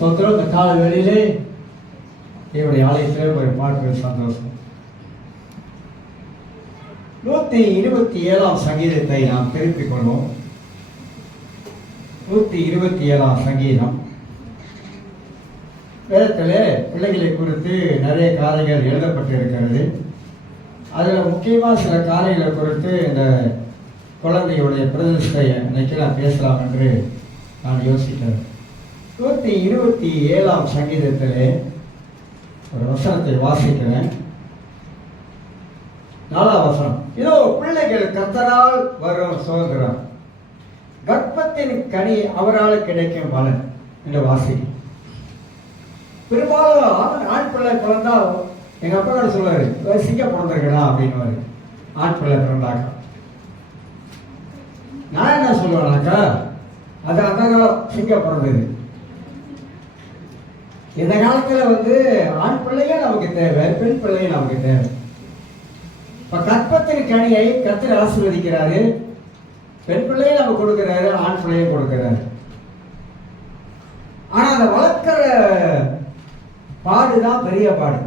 ஸ்தோத்திரம். இந்த கால வேளையிலே என்னுடைய ஆலயத்தில் ஒரு பார்க்கிற சந்தோஷம். 127 சங்கீதத்தை நாம் திருப்பிக் கொள்வோம். 127 சங்கீதம். வேதத்திலே பிள்ளைகளை குறித்து நிறைய காரியங்கள் எழுதப்பட்டிருக்கிறது. அதில் முக்கியமாக சில காரியங்களை குறித்து இந்த குழந்தையுடைய பிரதிஷ்டை இன்னைக்கு நான் பேசலாம் என்று நான் யோசிக்கிறேன். 127 சங்கீதத்திலே ஒரு வசனத்தை வாசிக்கிறேன். 4ஆம் வசனம். இதோ பிள்ளைகள் கர்த்தரால் வரும் சுதந்திரம், கர்ப்பத்தின் கனி அவரால் கிடைக்கும் பலன் என்று வாசிக்கிறேன். பெரும்பாலும் ஆண் பிள்ளை பிறந்தா எங்க அப்பா கூட சொல்லுவாரு, சிங்க பிறந்திருக்கா அப்படின்னு. ஆண் பிள்ளை பிறந்தாக்கா நான் என்ன சொல்லுவேனாக்கா, அது அந்த காலம் சிங்க பிறந்தது. இந்த காலத்துல ஆண் பிள்ளையே நமக்கு தேவை, பெண் பிள்ளையே நமக்கு தேவை. இப்ப கற்பத்தின் கனியை கர்த்தர் ஆசீர்வதிக்கிறாரு, பெண் பிள்ளையை நம்ம கொடுக்கிறாரு, ஆண் பிள்ளையை கொடுக்கிறாரு. ஆனா அதை வளர்க்கிற பாடுதான் பெரிய பாடு.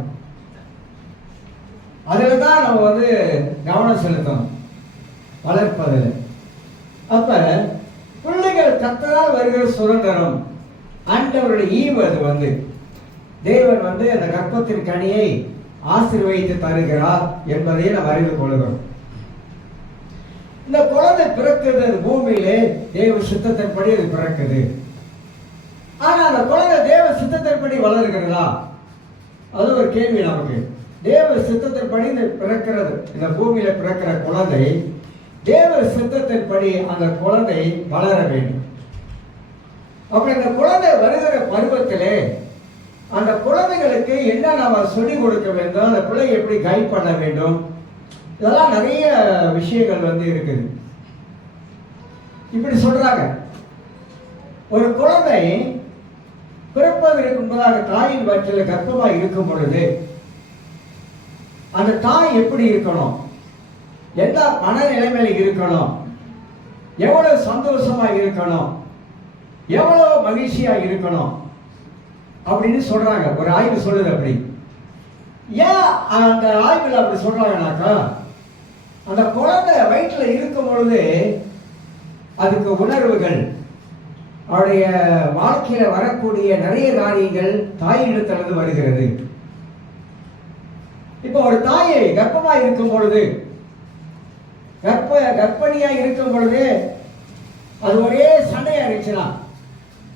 அதில் தான் நம்ம கவனம் செலுத்தணும், வளர்ப்பதில். அப்ப பிள்ளைகள் கர்த்தரால் வருகிற சுதந்திரம், ஆண்டவருடைய ஈவு. அது தேவன் அந்த கர்ப்பத்தின் கனியை ஆசீர்வதித்து தருகிறார் என்பதை நாம் அறிந்து கொள்கிறோம். இந்த குழந்தை பிறக்குது பூமியிலே தேவ சித்தத்தின்படி அது பிறக்குது. ஆனா அந்த குழந்தை தேவ சித்தத்தின்படி வளர்கிறதா? அது ஒரு கேள்வி நமக்கு. தேவ சித்தத்தின்படி பிறக்கிறது, இந்த பூமியில பிறக்கிற குழந்தை தேவ சித்தத்தின்படி அந்த குழந்தை வளர வேண்டும். அப்ப இந்த குழந்தை வருகிற பருவத்திலே அந்த குழந்தைகளுக்கு என்ன நாம சொல்லிக் கொடுக்க வேண்டும், அந்த பிள்ளை எப்படி கைட் பண்ண வேண்டும், இதெல்லாம் நிறைய விஷயங்கள் இருக்குது. இப்படி சொல்றாங்க, ஒரு குழந்தை பிறப்பதற்கு முன்பதாக தாயின் வயிற்றில் கர்ப்பமாக இருக்கும் பொழுது அந்த தாய் எப்படி இருக்கணும், எந்த மனநிலைமையில இருக்கணும், எவ்வளவு சந்தோஷமா இருக்கணும், எவ்வளவு மகிழ்ச்சியா இருக்கணும் அப்படின்னு சொல்றாங்க. ஒரு ஆய்வு சொல்லுது. அப்படி ஏன் அந்த ஆய்வுல அப்படி சொல்றாங்கனாக்கா, அந்த குழந்தை வயிற்றுல இருக்கும் பொழுது அதுக்கு உணர்வுகள், அவருடைய வாழ்க்கையில வரக்கூடிய நிறைய காரியங்கள் தாயிடத்திலிருந்து வருகிறது. இப்ப ஒரு தாயை கர்ப்பமா இருக்கும் பொழுது, கர்ப்பிணியா இருக்கும் பொழுது அது ஒரே சண்டையா இருந்துச்சுன்னா,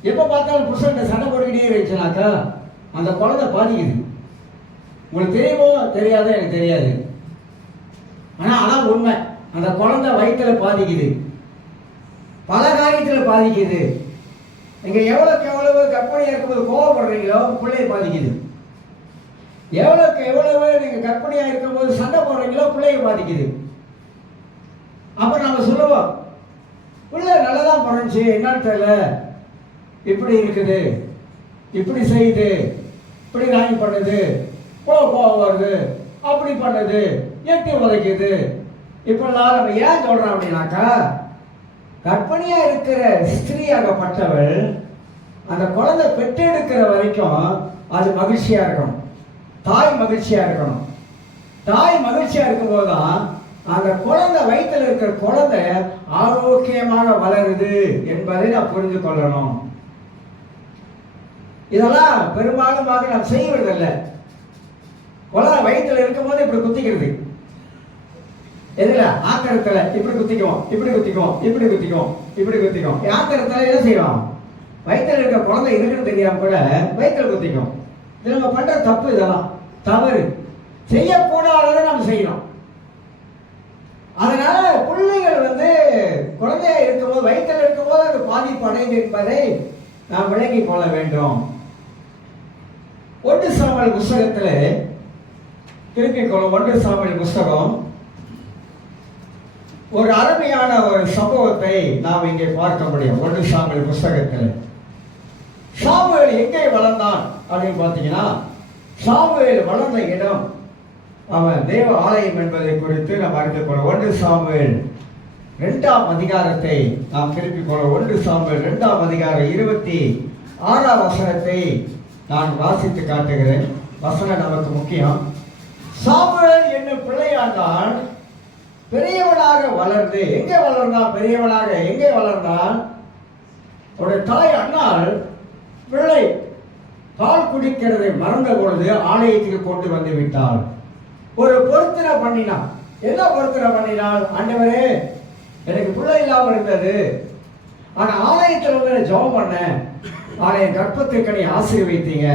எப்ப பார்த்தாலும் புருஷன் சண்டை போட்டுக்கிட்டே இருந்துச்சுனாக்கா அந்த குழந்தை பாதிக்குது. உங்களுக்கு தெரியுமோ தெரியாதோ எனக்கு தெரியாது, ஆனா உண்மை, அந்த குழந்தை வயிற்றுல பாதிக்குது, பல காரியத்துல பாதிக்குது. நீங்க எவ்வளவுக்கு எவ்வளவு கற்பனையா இருக்கும்போது கோவப்படுறீங்களோ பிள்ளைய பாதிக்குது. எவ்வளவுக்கு எவ்வளவு நீங்க கற்பனையா இருக்கும்போது சண்டை போடுறீங்களோ பிள்ளைய பாதிக்குது. அப்புறம் நம்ம சொல்லுவோம், பிள்ளை நல்லதான் பிறந்துச்சு, என்னன்னு தெரியல, இப்படி இருக்குது, இப்படி செய்யுது, இப்படி ராங்கி பண்ணுது, கோவம் வருது, அப்படி பண்ணுது, எட்டி உதைக்குது. இப்பெல்லாம் நம்ம ஏன் சொல்றோம் அப்படின்னாக்கா, கற்பனையா இருக்கிற ஸ்திரீயாகப்பட்டவள் அந்த குழந்தை பெற்றெடுக்கிற வரைக்கும் அது மகிழ்ச்சியா இருக்கணும், தாய் மகிழ்ச்சியா இருக்கணும். தாய் மகிழ்ச்சியா இருக்கும் போதுதான் அந்த குழந்தை வயிற்றில் இருக்கிற குழந்தை ஆரோக்கியமாக வளருது என்பதை நாம் புரிந்து கொள்ளணும். இதெல்லாம் பெரும்பாலும் நாம் செய்வதில்லை. குழந்தை வயிற்றில் இருக்கும் போது இப்படி குத்திக்கிறது, எதுல ஆத்திரத்துல இப்படி குத்திக்குவோம், இப்படி குத்திக்குவோம், இப்படி குத்திக்குவோம், இப்படி குத்திக்குவோம். ஆத்திரத்துல என்ன செய்வோம், வயிற்றில் இருக்க குழந்தை இருக்குன்னு தெரியாம கூட வயிற்றில் குத்திக்கும். இது நம்ம பண்ற தப்பு, இதெல்லாம் தவறு, செய்யக்கூடாததை நம்ம செய்யணும். அதனால பிள்ளைகள் குழந்தையா இருக்கும்போது வயிற்றில் இருக்கும்போது அது பாதிப்பு அடைந்து என்பதை நாம் விளங்கிக் கொள்ள வேண்டும். 1 சாமுவேல் புஸ்தகத்தில் திருப்பிக் கொள்ளும். 1 சாமுவேல் புஸ்தகம் ஒரு அருமையான ஒரு சம்பவத்தை நாம் இங்கே பார்க்க முடியும். 1 சாமுவேல் புஸ்தகத்தில் சாமுவேல் எங்கே வளர்ந்தான் அப்படின்னு பார்த்தீங்கன்னா, சாமுவேல் வளர்ந்த இடம் அவன் தேவ ஆலயம் என்பதை குறித்து நாம் அறிந்து கொள்ள 1 சாமுவேல் 2ஆம் அதிகாரத்தை நாம் திருப்பிக் கொள்ள. 1 சாமுவேல் 2ஆம் அதிகாரம் 6ஆம் வசனத்தை நான் வாசித்து காட்டுகிறேன். வசனம் நமக்கு முக்கியம். சாமுவேல் என்னும் பிள்ளையாண்டான் பெரியவனாக வளர்ந்து, எங்கே வளர்ந்தான்? பெரியவனாக எங்கே வளர்ந்தான்? அவருடைய தாய் அண்ணாள் பிள்ளை பால் குடிக்கிறதை மறந்த பொழுது ஆலயத்துக்கு கொண்டு வந்து விட்டாள். ஒரு பொருத்தனை பண்ணினான். என்ன பொருத்தனை பண்ணினாள்? ஆண்டவரே, எனக்கு பிள்ளை இல்லாமல் இருந்தது, ஆனா ஆலயத்தில் வந்து ஜெபம் பண்ணேன், ஆனா என் கர்ப்பத்தை கனி ஆசீர்வதித்தீங்க,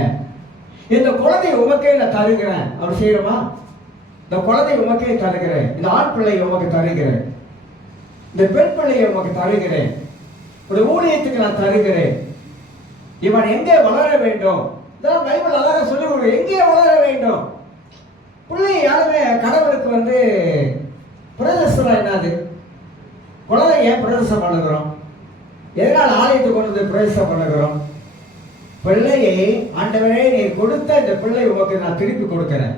இந்த குழந்தை உமக்கே நான் தருகிறேன். அவர் செய்யறமா? இந்த குழந்தை உமக்கே தருகிறேன், இந்த ஆண் பிள்ளை உமக்கு தருகிறேன், இந்த பெண் பிள்ளையை உமக்கு தருகிறேன், ஒரு ஊழியத்துக்கு நான் தருகிறேன். இவன் எங்கே வளர வேண்டும்? இதான் பைபிள் அழகாக சொல்லி கொடுக்கும். எங்கே வளர வேண்டும்? பிள்ளை யாருமே கடவுளுக்கு வந்து பிரதேசம் என்னது? குழந்தை ஏன் பிரதேசம் பண்ணுகிறோம்? எதனால் ஆலயத்துக்கு கொண்டு வந்து பிரதேசம் பண்ணுகிறோம்? பிள்ளையை ஆண்டவரே நீர் கொடுத்த இந்த பிள்ளை உமக்கு நான் திருப்பி கொடுக்கிறேன்.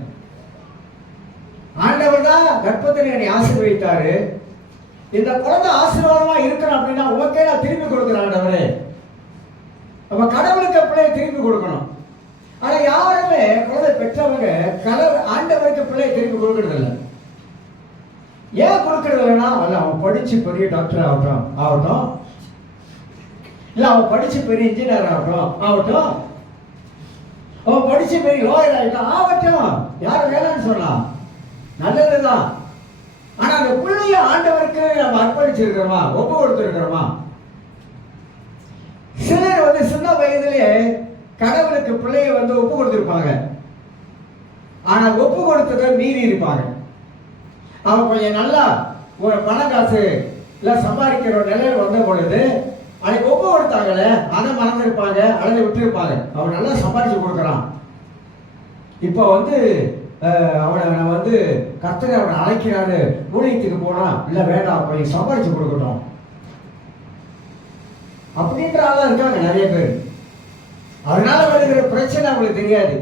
ஆண்டவர் தான் கர்ப்பத்தில் என்னை ஆசீர்வதித்தாரு. இந்த குழந்தை ஆசீர்வாதமா இருக்கணும் அப்படின்னா உமக்கே நான் திருப்பி கொடுக்கிறேன் ஆண்டவரே. அப்ப கடவுளுக்கு பிள்ளையை திருப்பி கொடுக்கணும். ஆனா யாருமே குழந்தை பெற்றவங்க ஆண்டவருக்கு பிள்ளையை திருப்பி கொடுக்கறது இல்லை. ஏன் கொடுக்கறது இல்லைன்னா, அல்ல அவன் படிச்சு பெரிய டாக்டர் ஆகட்டும், இல்ல அவன் படிச்சு பெரிய இன்ஜினியர் ஆகட்டும், அவன் படிச்சு பெரிய லாயர் ஆகட்டும், யாரும் வேணான்னு சொல்லலாம், நல்லதுதான். ஆனா அந்த பிள்ளைய ஆண்டவருக்கு நம்ம அர்ப்பணிச்சிருக்கிறோமா, ஒப்பு கொடுத்துருக்கிறோமா? சிலர் வந்து சின்ன வயதிலே கடவுளுக்கு பிள்ளைய வந்து ஒப்பு கொடுத்திருப்பாங்க. ஆனா ஒப்பு கொடுத்ததை மீறி இருப்பாங்க. அவன் கொஞ்சம் நல்லா ஒரு பணம் காசு இல்ல சம்பாதிக்கிற ஒரு நிலையில் வந்த பொழுது அதுக்கு ஒப்பு கொடுத்தாங்களே, அதை மறந்துருப்பாங்க அல்லது விட்டுருப்பாங்க. அவன் நல்லா சம்பாதிச்சு கொடுக்குறான், இப்போ வந்து அவனை வந்து கர்த்தர் அவனை அழைக்கிறாரு, ஊழியத்துக்கு போனா இல்ல வேண்டாம் போய் சம்பாதிச்சு கொடுக்கட்டும் அப்படின்ற ஆளா இருக்காங்க நிறைய பேர். அதனால வருகிற பிரச்சனை அவங்களுக்கு தெரியாது.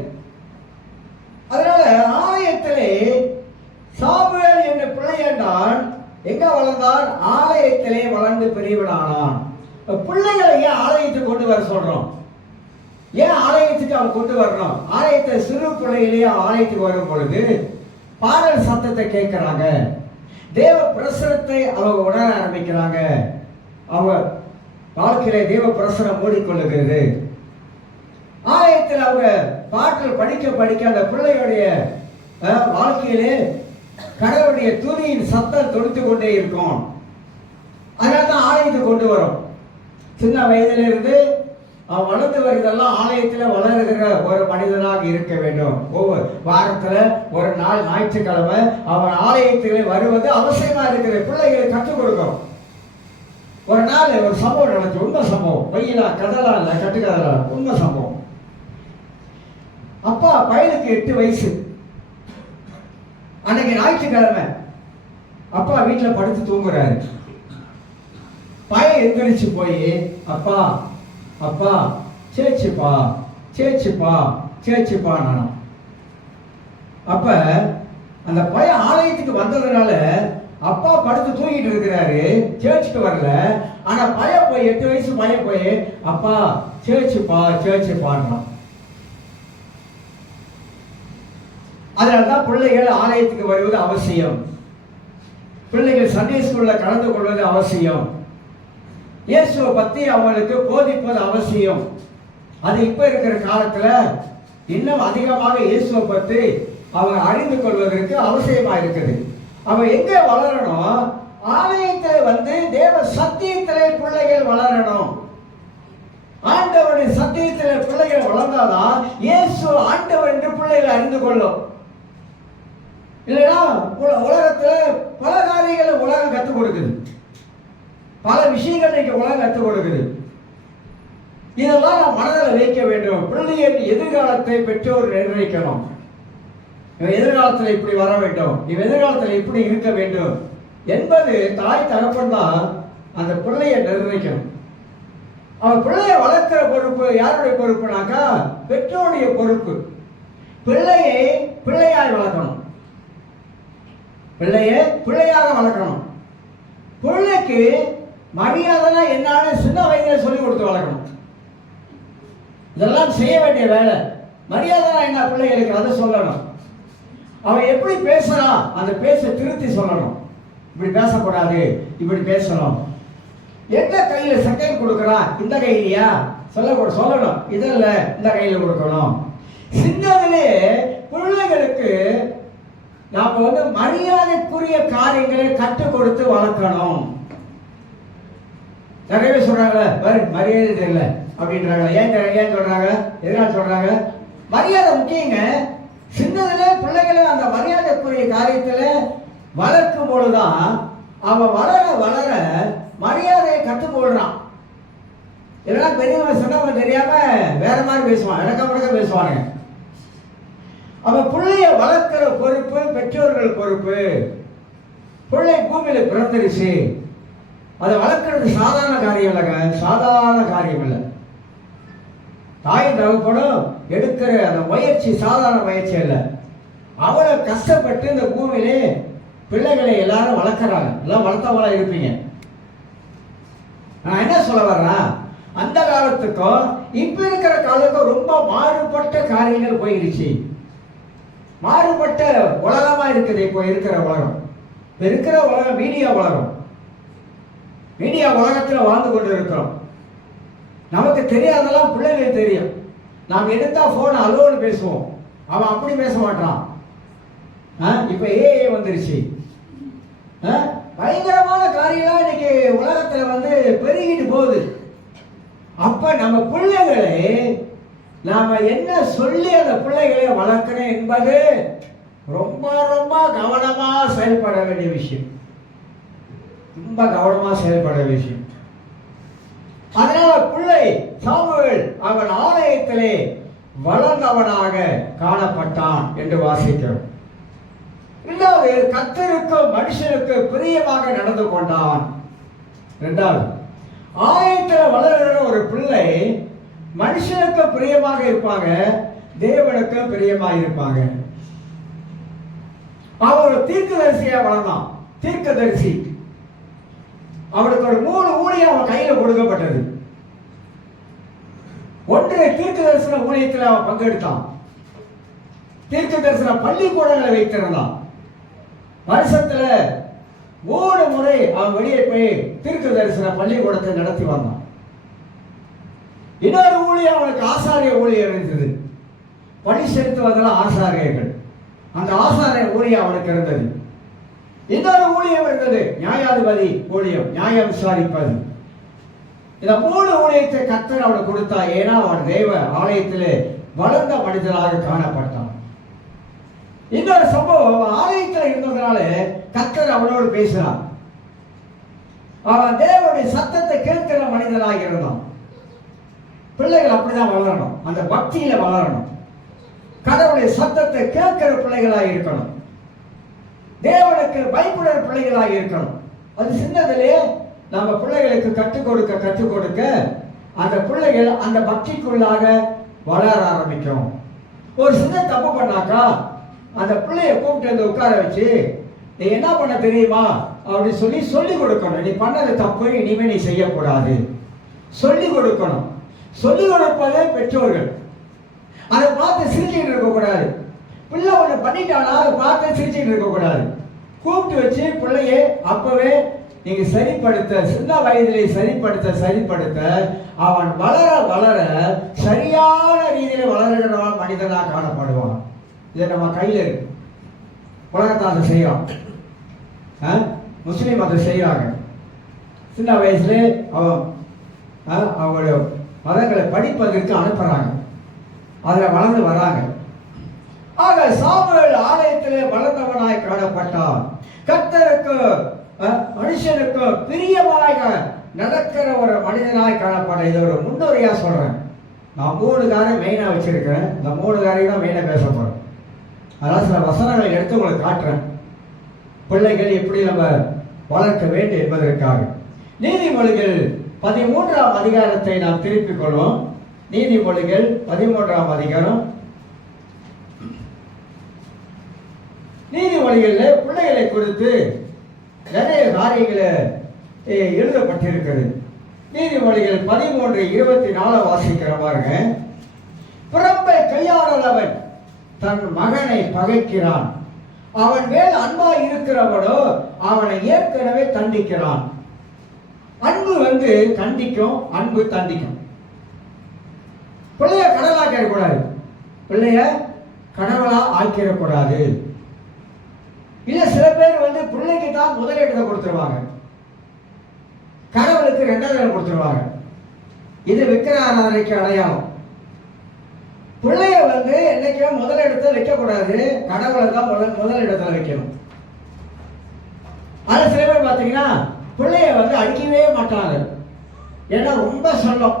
அதனால ஆலயத்திலே சாமுவேல் என்ற பிள்ளையாண்டான் எங்க வளர்ந்தான்? ஆலயத்திலே வளர்ந்து பெரியவனானான். பிள்ளைகளை ஏன் ஆலயத்துக்கு கொண்டு வர சொல்றோம்? ஏன் ஆலயத்துக்கு அவன் கொண்டு வரணும்? ஆலயத்தை சிறு பிள்ளையிலேயே ஆலயத்துக்கு வரும் பொழுது பாடல் சத்தத்தை கேட்கிறாங்க, தேவ பிரசனத்தை அவங்க உணர ஆரம்பிக்கிறாங்க, அவங்க வாழ்க்கையில தேவ பிரசனம் மூடிக்கொள்ளுகிறது. ஆலயத்தில் அவங்க பாட்டில் படிக்க படிக்க அந்த பிள்ளையுடைய வாழ்க்கையிலே கடவுளுடைய துதியின் சத்தம் தொடுத்து கொண்டே இருக்கும். அதனால தான் ஆலயத்துக்கு கொண்டு வரும். சின்ன வயதிலிருந்து அவன் வளர்ந்து வருவதெல்லாம் ஆலயத்தில் வளருகிற ஒரு மனிதனாக இருக்க வேண்டும். ஒவ்வொரு வாரத்தில் ஒரு நாள் ஞாயிற்றுக்கிழமை அவன் ஆலயத்திலே வருவது அவசியமா இருக்கிற பிள்ளைகளை கற்றுக் கொடுக்கும். ஒரு நாள் ஒரு சம்பவம் நடந்துச்சு, உண்மை சம்பவம், பையலா கதலா இல்லை கட்டுக்கதலா, உண்மை சம்பவம். அப்பா பையனுக்கு 8 வயசு. அன்னைக்கு ஞாயிற்றுக்கிழமை அப்பா வீட்டில் படுத்து தூங்குறாரு. பையன் எந்திரிச்சு போய் அப்பா அப்பா சேச்சுப்பா சேச்சுப்பா சேச்சுப்பா நானும். அப்ப அந்த பையன் ஆலயத்துக்கு வந்ததுனால அப்பா படுத்து தூங்கிட்டு இருக்கிறாரு, சேர்ச்சுக்கு வரல. ஆனா பையன் போய் 8 வயசு பையன் போய் அப்பா சேச்சுப்பா சேச்சுப்பான்றான். அதனால்தான் பிள்ளைகள் ஆலயத்துக்கு வருவது அவசியம். பிள்ளைகள் சண்டே ஸ்கூல்ல கலந்து கொள்வது அவசியம். இயேசுவை பத்தி அவங்களுக்கு போதிப்பது அவசியம். அது இப்ப இருக்கிற காலத்துல இன்னும் அதிகமாக இயேசுவை பற்றி அவங்க அறிந்து கொள்வதற்கு அவசியமா இருக்குது. அவன் எங்க வளரணும்? ஆலயத்தில் வந்து தேவ சத்தியத்திலே பிள்ளைகள் வளரணும். ஆண்டவருடைய சத்தியத்திலே பிள்ளைகள் வளர்ந்தாதான் இயேசு ஆண்டவர் என்று பிள்ளைகள் அறிந்து கொள்ளும். இல்லைன்னா உலகத்துல பல காரியங்களை உலகம் கற்றுக் கொடுக்குது, பல விஷயங்கள் இங்க உலகம் கற்றுக் கொடுக்குது. இதெல்லாம் நாம் மனதில் வைக்க வேண்டும். பிள்ளையின் எதிர்காலத்தை பெற்றோர் நிர்ணயிக்கணும். இவன் எதிர்காலத்தில் இப்படி வர வேண்டும், இவன் எதிர்காலத்தில் இப்படி இருக்க வேண்டும் என்பது தாய் தகப்பன் தான் அந்த பிள்ளையை நிர்ணயிக்கணும். அவன் பிள்ளையை வளர்க்கிற பொறுப்பு யாருடைய பொறுப்புனாக்கா பெற்றோருடைய பொறுப்பு. பிள்ளையை பிள்ளையாய் வளர்க்கணும், பிள்ளையை பிள்ளையாக வளர்க்கணும். பிள்ளைக்கு மரியாதைனா என்னன்னு சின்ன வயதில் சொல்லிக் கொடுத்து வளர்க்கணும். இதெல்லாம் செய்ய வேண்டிய வேலை. மரியாதை என்ன பிள்ளைகளுக்கு அதை சொல்லணும். அவன் எப்படி பேசுறான் அந்த பேச திருத்தி சொல்லணும். இப்படி பேசக்கூடாது, இப்படி பேசணும். எந்த கையில செகண்ட் கொடுக்குறான், இந்த கையிலையா சொல்லணும். இதில் இந்த கையில கொடுக்கணும். சின்னதிலே பிள்ளைகளுக்கு நாம மரியாதைக்குரிய காரியங்களை கற்றுக் கொடுத்து வளர்க்கணும். நிறைய பேர் சொல்றாங்க மரியாதை தெரியல அப்படின்றாங்க. ஏன் சொல்றாங்க, எதனால சொல்றாங்க? மரியாதை முக்கியங்க. சின்னதுல பிள்ளைகளை அந்த மரியாதைக்குரிய காரியத்துல வளர்க்கும் பொழுதுதான் அவன் வளர வளர மரியாதையை கற்றுக்கொள்றான். இல்லைன்னா பெரியவன் சொன்னவன் தெரியாம வேற மாதிரி பேசுவான், இடக்க பேசுவானுங்க. அவன் பிள்ளைய வளர்க்கிற பொறுப்பு பெற்றோர்கள் பொறுப்பு. பிள்ளை பூமியில பிறந்துருச்சு, அதை வளர்க்கறது சாதாரண காரியம் இல்லைங்க, சாதாரண காரியம் இல்லை. தாயின் தகப்பனும் எடுக்கிற அந்த முயற்சி சாதாரண முயற்சி இல்லை. அவ்வளோ கஷ்டப்பட்டு இந்த பூமியிலே பிள்ளைகளை எல்லாரும் வளர்க்குறாங்க. எல்லாம் வளர்த்தவங்களா இருப்பீங்க. நான் என்ன சொல்ல வர்றேன், அந்த காலத்துக்கும் இப்ப இருக்கிற காலத்துக்கும் ரொம்ப மாறுபட்ட காரியங்கள் போயிருச்சு. மாறுபட்ட உலகமா இருக்குது இப்போ இருக்கிற உலகம். இப்போ இருக்கிற உலகம் மீடியா உலகம். மீடியா உலகத்தில் வாழ்ந்து கொண்டு இருக்கிறோம். நமக்கு தெரியாதெல்லாம் பிள்ளைகளுக்கு தெரியும். நாம் எடுத்தா போன் அலோன்னு பேசுவோம், அவன் அப்படி பேச மாட்டான். இப்ப ஏஐ வந்துருச்சு. பயங்கரமான காரியம்லாம் இன்னைக்கு உலகத்துல பெருகிட்டு போகுது. அப்ப நம்ம பிள்ளைகளை நாம என்ன சொல்லி அந்த பிள்ளைகளை வளர்க்கணும் என்பது ரொம்ப ரொம்ப கவனமா செயல்பட வேண்டிய விஷயம். ரொம்ப கவனமா செயல்பட விஷயம். அதனால பிள்ளை சாமுவேல் அவன் ஆலயத்திலே வளர்ந்தவனாக காணப்பட்டான் என்று வாசிக்கிறோம். இரண்டாவது, கர்த்தருக்கு மனுஷனுக்கு பிரியமாக நடந்து கொண்டான். இரண்டாவது, ஆலயத்தில் வளர்கிற ஒரு பிள்ளை மனுஷனுக்கு பிரியமாக இருப்பாங்க, தேவனுக்கு பிரியமாக இருப்பாங்க. அவன் ஒரு தீர்க்கதரிசியா வளர்ந்தான். தீர்க்கதரிசி அவனுக்கு ஒரு 3 ஊழியம் அவன் கையில கொடுக்கப்பட்டது. ஒன்று, தீர்க்க தரிசன ஊழியத்தில் அவன் பங்கெடுத்தான். தீர்க்க தரிசன பள்ளிக்கூடங்களை வைத்திருந்தான். வருஷத்துல 3 முறை அவன் வெளியே போய் தீர்க்க தரிசன பள்ளிக்கூடத்தை நடத்தி வந்தான். இன்னொரு ஊழியம் அவனுக்கு ஆசாரிய ஊழியம் இருந்தது. பணி செலுத்துவதெல்லாம் ஆசாரியர்கள். அந்த ஆசாரிய ஊழியம் அவனுக்கு இருந்தது. இன்னொரு ஊழியம் இருந்தது, நியாயாதிபதி ஊழியம், நியாயம் விசாரிப்பது. இந்த 3 ஊழியத்தை கர்த்தர் அவனுக்கு கொடுத்தா. ஏன்னா அவன் தேவ ஆலயத்திலே வளர்ந்த மனிதனாக காணப்பட்டான். இன்னொரு சம்பவம், ஆலயத்தில் இருந்ததுனால கர்த்தர் அவனோடு பேசினான். அவன் தேவனுடைய சத்தத்தை கேட்கிற மனிதனாக இருந்தான். பிள்ளைகள் அப்படிதான் வளரணும், அந்த பக்தியில வளரணும். கடவுளுடைய சத்தத்தை கேட்கிற பிள்ளைகளாக இருக்கணும். தேவனுக்கு பயப்படுற பிள்ளைகளாக இருக்கணும். அது சின்னதிலே நம்ம பிள்ளைகளுக்கு கற்றுக் கொடுக்க அந்த பிள்ளைகள் அந்த பக்திக்குள்ளாக வளர ஆரம்பிக்கும். ஒரு சின்ன தப்பு பண்ணாக்கா அந்த பிள்ளைய கூப்பிட்டு உட்கார வச்சு, நீ என்ன பண்ண தெரியுமா அப்படின்னு சொல்லி கொடுக்கணும். நீ பண்ணது தப்பு, இனிமே நீ செய்யக்கூடாது சொல்லி கொடுக்கணும். சொல்லி கொடுப்பதே பெற்றோர்கள். அதை பார்த்து சிரிச்சுட்டு இருக்கக்கூடாது. பிள்ளை ஒன்று பண்ணிட்டானா அதை பார்த்து சிரிச்சுட்டு இருக்கக்கூடாது. கூப்பிட்டு வச்சு பிள்ளைய அப்பவே நீங்க சரிப்படுத்த, சின்ன வயதிலே சரிப்படுத்த அவன் வளர வளர சரியான ரீதியில வளர்கிற மனிதனாக காணப்படுவான். இதை நம்ம கையில் இருக்கு. உலகத்தை அதை செய்யலாம், முஸ்லீம் அதை செய்யறாங்க. சின்ன வயசுல அவங்களுடைய மதங்களை படிப்பதற்கு அனுப்புறாங்க, அதில் வளர்ந்து வராங்க. ஆக சாமுவேல் ஆலயத்திலே வளர்ந்தவனாய் காணப்பட்டான். கர்த்தருக்கு மனுஷனுக்கு பிரியமாக நடக்கிற ஒரு மனிதனாய் காணப்பட. இதை ஒரு முன்னுரையா சொல்றேன். நான் 3 காரியம் மெயினா வச்சிருக்கிறேன். இந்த 3 காரியம் தான் மெயினா பேச போறேன். அதனால் சில வசனங்களை எடுத்து உங்களுக்கு காட்டுறேன், பிள்ளைகள் எப்படி நம்ம வளர்க்க வேண்டும் என்பதற்காக. நீதிமொழிகள் 13ஆம் அதிகாரத்தை நாம் திருப்பிக் கொள்வோம். நீதிமொழிகள் 13ஆம் அதிகாரம். நீதிமொழிகளில் பிள்ளைகளை குறித்து நிறைய காரியங்களை எழுதப்பட்டிருக்கிறது. நீதிமொழிகள் 13:24 வாசிக்கிற பாருங்க. புறம்பை கையாளவன் தன் மகனை பகைக்கிறான். அவன் மேல் அன்பாய் இருக்கிறவனோ அவனை ஏற்கனவே தண்டிக்கிறான். அன்பு கண்டிக்கும், அன்பு தண்டிக்கும். பிள்ளைய கடலாக்கிடக்கூடாது, பிள்ளைய கடவுளா ஆக்கிடக்கூடாது. இல்ல சில பேர் பிள்ளைக்கு தான் முதலிடத்தை கொடுத்துருவாங்க, கடவுளுக்கு ரெண்டாவது இடம் கொடுத்துருவாங்க. இது விக்கிர ஆராதனைக்கு அடையாளம். பிள்ளைய என்னைக்குமே முதலிடத்தை வைக்கக்கூடாது, கடவுளை தான் முதலிடத்துல வைக்கணும். ஆனா சில பேர் பார்த்தீங்கன்னா பிள்ளைய அடிக்கவே மாட்டாங்க. ஏன்னா ரொம்ப செல்லம்,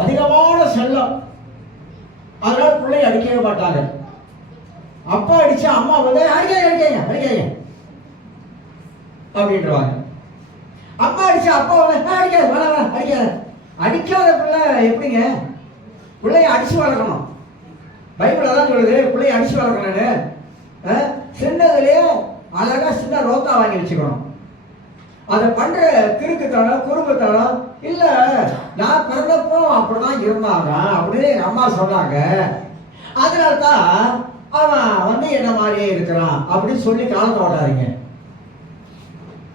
அதிகமான செல்லம், அதனால பிள்ளைய அடிக்கவே மாட்டாங்க. அப்பா அடிச்சா அம்மா அடிக்காங்க அப்படின்றவாங்க. அம்மா அடிச்சா அப்பா அடிக்காத. அடிக்காத பிள்ளை எப்படிங்க? பிள்ளைய அடிச்சு வளர்க்கணும். பைபிள் அதான் சொல்லுது, பிள்ளைய அடிச்சு வளர்க்கணும்னு. சின்னதுலயே அழகா சின்ன ரோத்தா வாங்கி வச்சுக்கணும். அதை பண்ற கிறுக்குத்தனம், குறும்புத்தனம் இல்ல. நான் பிறந்தப்போ அப்படிதான் இருந்தாங்க அப்படின்னு எங்க அம்மா சொன்னாங்க, அதனால்தான் அவன் என்ன மாதிரியே இருக்கிறான் அப்படின்னு சொல்லி காலத்தை ஓட்டாதீங்க.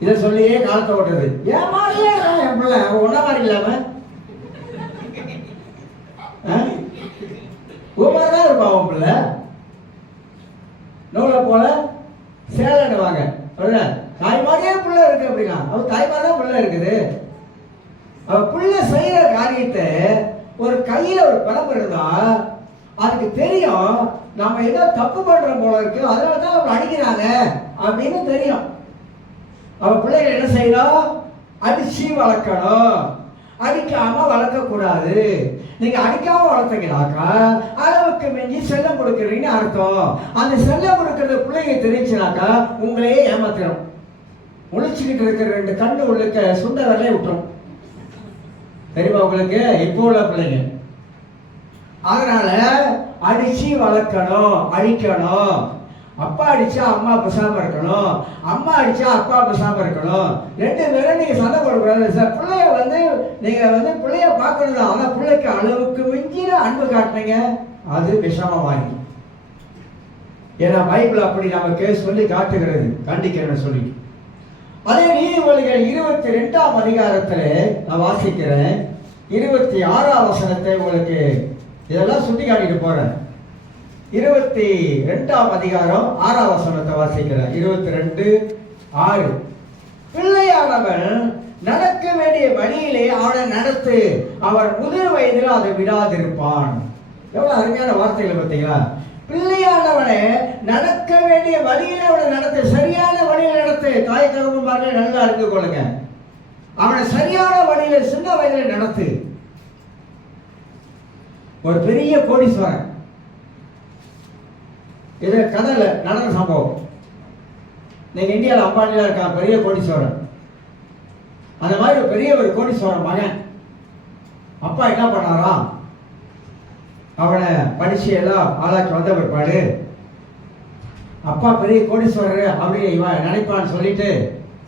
இதை சொல்லியே காலத்தை ஓட்டுறது. என் மாதிரியே என் பிள்ளை ஒன்ன மாதிரி இல்லாம ஒவ்வொருதான் இருப்பான் அவன் பிள்ளை. நூலை போல சேலடுவாங்க. தாய் மாதிரியே பிள்ளை இருக்கு அப்படின்னா அவன் தாய் மாதிரி தான் பிள்ளை இருக்குது. அவன் பிள்ளை செய்யற காரியத்தை ஒரு கையில ஒரு பரம்பு இருந்தா அதுக்கு தெரியும் நம்ம ஏதோ தப்பு பண்றோம் போல இருக்கு, அதனாலதான் அவங்க அடிக்கிறாங்க அப்படின்னு தெரியும். அவன் பிள்ளைகள் என்ன செய்யணும்? அடிச்சு வளர்க்கணும், அடிக்காம வளர்க்க கூடாது. நீங்க அடிக்காம வளர்த்தீங்கன்னாக்கா அளவுக்கு மிஞ்சி செல்லம் கொடுக்குறீங்கன்னு அர்த்தம். அந்த செல்லம் கொடுக்கறது பிள்ளைங்க தெரிஞ்சுனாக்கா உங்களையே ஏமாத்திரும். முழிச்சுக்கிட்டு இருக்கிற ரெண்டு கண்ணு உள்ளுக்க சுண்ட வரலே விட்டுரும். தெரியுமா உங்களுக்கு? இப்போ உள்ள பிள்ளைங்க. அதனால அடிச்சு வளர்க்கணும், அடிக்கணும். அப்பா அடிச்சா அம்மா பேசாம இருக்கணும், அம்மா அடிச்சா அப்பா பேசாம இருக்கணும். ரெண்டு பேரும் நீங்க சண்டை போடக்கூடாது சார். பிள்ளைய நீங்க பிள்ளைய பார்க்கணும் தான். ஆனா பிள்ளைக்கு அளவுக்கு மிஞ்சின அன்பு காட்டினீங்க, அது விஷமா வாங்கி. ஏன்னா பைபிள் அப்படி நமக்கு சொல்லி காட்டுகிறது, கண்டிக்கணும்னு சொல்லி. அதே நீதிமொழிகள் 22ஆம் அதிகாரத்துல நான் வாசிக்கிறேன். 26ஆம் வசனத்தை உங்களுக்கு இதெல்லாம் சுட்டி காட்டிட்டு போறேன். 22ஆம் அதிகாரம் 6ஆம் வசனத்தை வாசிக்கிறேன். 22:6. பிள்ளையானவன் நடக்க வேண்டிய வழியிலே அவனை நடத்து, அவன் முதிர் வயதில் அதை விடாதிருப்பான். எவ்வளவு அருமையான வார்த்தைகளை பார்த்தீங்களா? பிள்ளையானவனை நடக்க வேண்டிய வழியில அவனை நடத்து, சரியான வழியில நடத்து. தாய் தகவல் நல்லா அறிந்து கொள்ளுங்க. அவனை சரியான வழியில சின்ன வயதில் நடத்து. ஒரு பெரிய கோடீஸ்வரன், இது கதையில நடந்த சம்பவம். நீங்க இந்தியாவில் அம்பானியா இருக்கான், பெரிய கோடீஸ்வரன். அந்த மாதிரி பெரிய ஒரு கோடீஸ்வரன் மகன் அப்பா என்ன பண்ணாராம்? அவனை படிச்சு எல்லாம் ஆளாக்கி வந்த பிற்பாடு அப்பா பெரிய கோடீஸ்வரர் அப்படி இவன் நினைப்பான்னு சொல்லிட்டு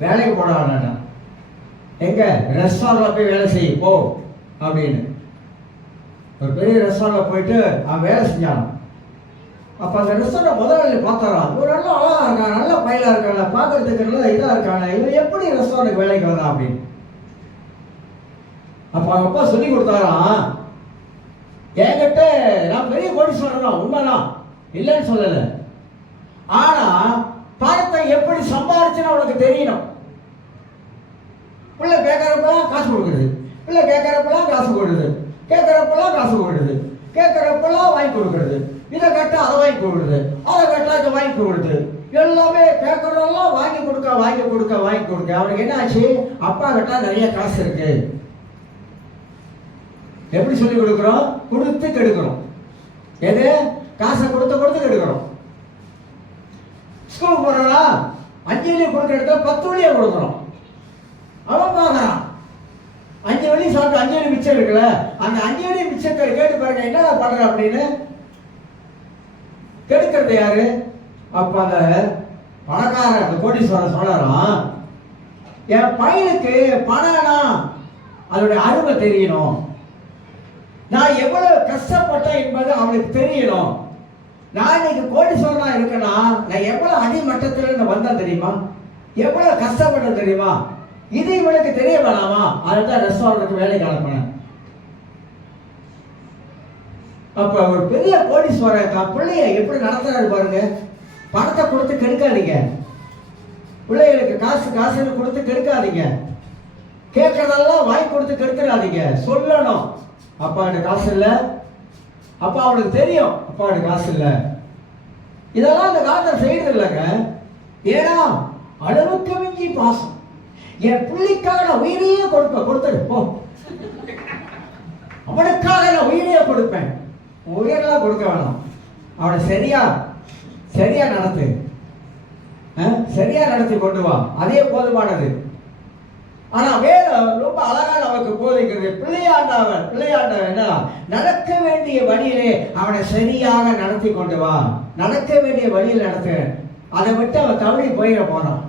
வேலைக்கு போட எங்க ரெஸ்டாரண்ட்ல போய் வேலை செய்ய போ அப்படின்னு ஒரு பெரிய ரெஸ்டாரண்ட்ல போயிட்டு அவன் வேலை செஞ்சான். அப்ப அந்த ரெஸ்டாரண்ட் முதலாளி பார்த்தாராம், ஒரு நல்ல அழகா இருக்கான், நல்ல பயிலா இருக்கான, பார்க்கறதுக்கு நல்ல இதா இருக்கான, இவன் எப்படி ரெஸ்டாரண்ட்டுக்கு வேலைக்கு வந்தான் அப்படின்னு. அப்ப அவங்க அப்பா சொல்லி கொடுத்தாராம், என்கிட்ட நான் பெரிய கோடீஸ்வரன் தான், உண்மைதான், இல்லைன்னு சொல்லல. ஆனா பணத்தை எப்படி சம்பாதிச்சுன்னு உனக்கு தெரியணும். பிள்ளை கேட்கறப்பெல்லாம் காசு கொடுக்குறது, பிள்ளை கேட்கறப்பெல்லாம் காசு கொடுக்குது, கேட்கறப்பெல்லாம் காசு கொடுக்குது, கேட்கறப்பெல்லாம் வாங்கி கொடுக்குறது, இதை கேட்டா அதை வாங்கி கொடுக்குறது, அதை கேட்டா இதை வாங்கி கொடுக்குறது, எல்லாமே கேட்கறதெல்லாம் வாங்கி கொடுக்க வாங்கி கொடுக்க வாங்கி கொடுக்க. அவனுக்கு என்ன ஆச்சு? அப்பா கிட்ட நிறைய காசு இருக்கு. எப்படி சொல்லி கொடுக்குறோம்? கொடுத்து கெடுக்கிறோம். எது? காசை கொடுத்து கொடுத்து கெடுக்கிறோம். ஸ்கூலுக்கு போறா 5 வழி கொடுக்குற இடத்துல 10 வழியா கொடுக்குறோம். அவன் பார்க்கறான் 5 வழி சாப்பிட்டு 5 வழி மிச்சம் இருக்குல்ல, அந்த 5 வழி மிச்சத்தை கேட்டு பாருங்க என்ன பண்ற அப்படின்னு. கெடுக்கிறது யாரு? அப்ப அந்த பணக்காரன் அந்த கோடீஸ்வரன் சொல்றான், என் பையனுக்கு பணம்னா அதோட அருமை தெரியணும், நான் எவ்வளவு கஷ்டப்பட்டேன் என்பது அவனுக்கு தெரியணும். நான் இன்னைக்கு கோடீஸ்வரனா இருக்கேன்னா நான் எவ்வளவு அடிமட்டத்துல இருந்து வந்தேன் தெரியுமா, எவ்வளவு கஷ்டப்பட்டேன் தெரியுமா, இது இவனுக்கு தெரிய வேணாமா? அதுதான் ரெஸ்டாரண்ட்டுக்கு வேலைக்கு அனுப்பினேன். அப்ப ஒரு பெரிய கோடீஸ்வரன் தான் பிள்ளைய எப்படி நடத்துறாரு பாருங்க. பணத்தை கொடுத்து கெடுக்காதீங்க, பிள்ளைகளுக்கு காசு காசுன்னு கொடுத்து கெடுக்காதீங்க, கேட்கறதெல்லாம் வாங்கி கொடுத்து கெடுத்துடாதீங்க. சொல்லணும், அப்பாவோட காசு இல்லை, அப்பா அவனுக்கு தெரியும் அப்பாவோட காசு இல்லை. இதெல்லாம் அந்த காலத்தில் செய்யறது இல்லைங்க. ஏன்னா அளவுக்கு மிஞ்சி பாசம். என் பிள்ளைக்காக நான் உயிரையே கொடுத்துரு போ, அவனுக்காக நான் உயிரையே கொடுப்பேன். உயிரெல்லாம் கொடுக்க வேணாம், அவனை சரியா நடத்து, சரியா நடத்தி கொண்டு வா, அதே போதுமானது. ஆனா வேதம் ரொம்ப அழகா நமக்கு போதிக்கிறது. பிள்ளையாண்டவன் என்ன, நடக்க வேண்டிய வழியிலே அவனை சரியாக நடத்தி கொண்டு வா, நடக்க வேண்டிய வழியில் நடத்து. அதை விட்டு அவன் தவறி போயிட போறான்.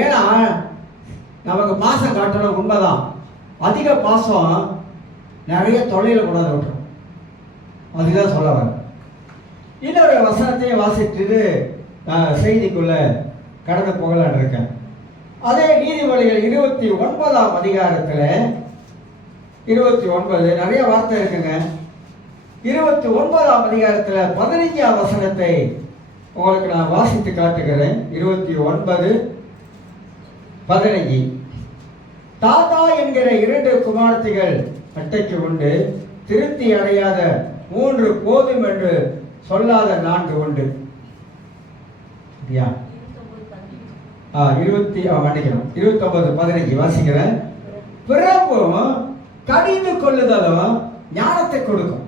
ஏன்னா நமக்கு பாசம் காட்டணும், உண்மைதான். அதிக பாசம் நிறைய தொழில கொண்டாந்து விட்டுரும். அதுதான் சொல்ல வர. இன்னொரு வசனத்தையும் வாசிச்சுட்டு செய்திக்குள்ள கடந்து போகலான் இருக்கேன். அதே நீதிமொழிகள் 29ஆம் அதிகாரத்தில் 29 நிறைய வார்த்தை இருக்குங்க. 29ஆம் அதிகாரத்தில் 15ஆம் வசனத்தை உங்களுக்கு நான் வாசித்து காட்டுகிறேன். 29:15. தாத்தா என்கிற 2 குமாரத்திகள் அட்டைக்கு உண்டு, திருப்தி அடையாத 3 போதும் என்று சொல்லாத 4 உண்டு. 29:15 வாசிக்கிறேன். பிறப்பும் கடிந்து கொள்ளுதலும் ஞானத்தை கொடுக்கும்.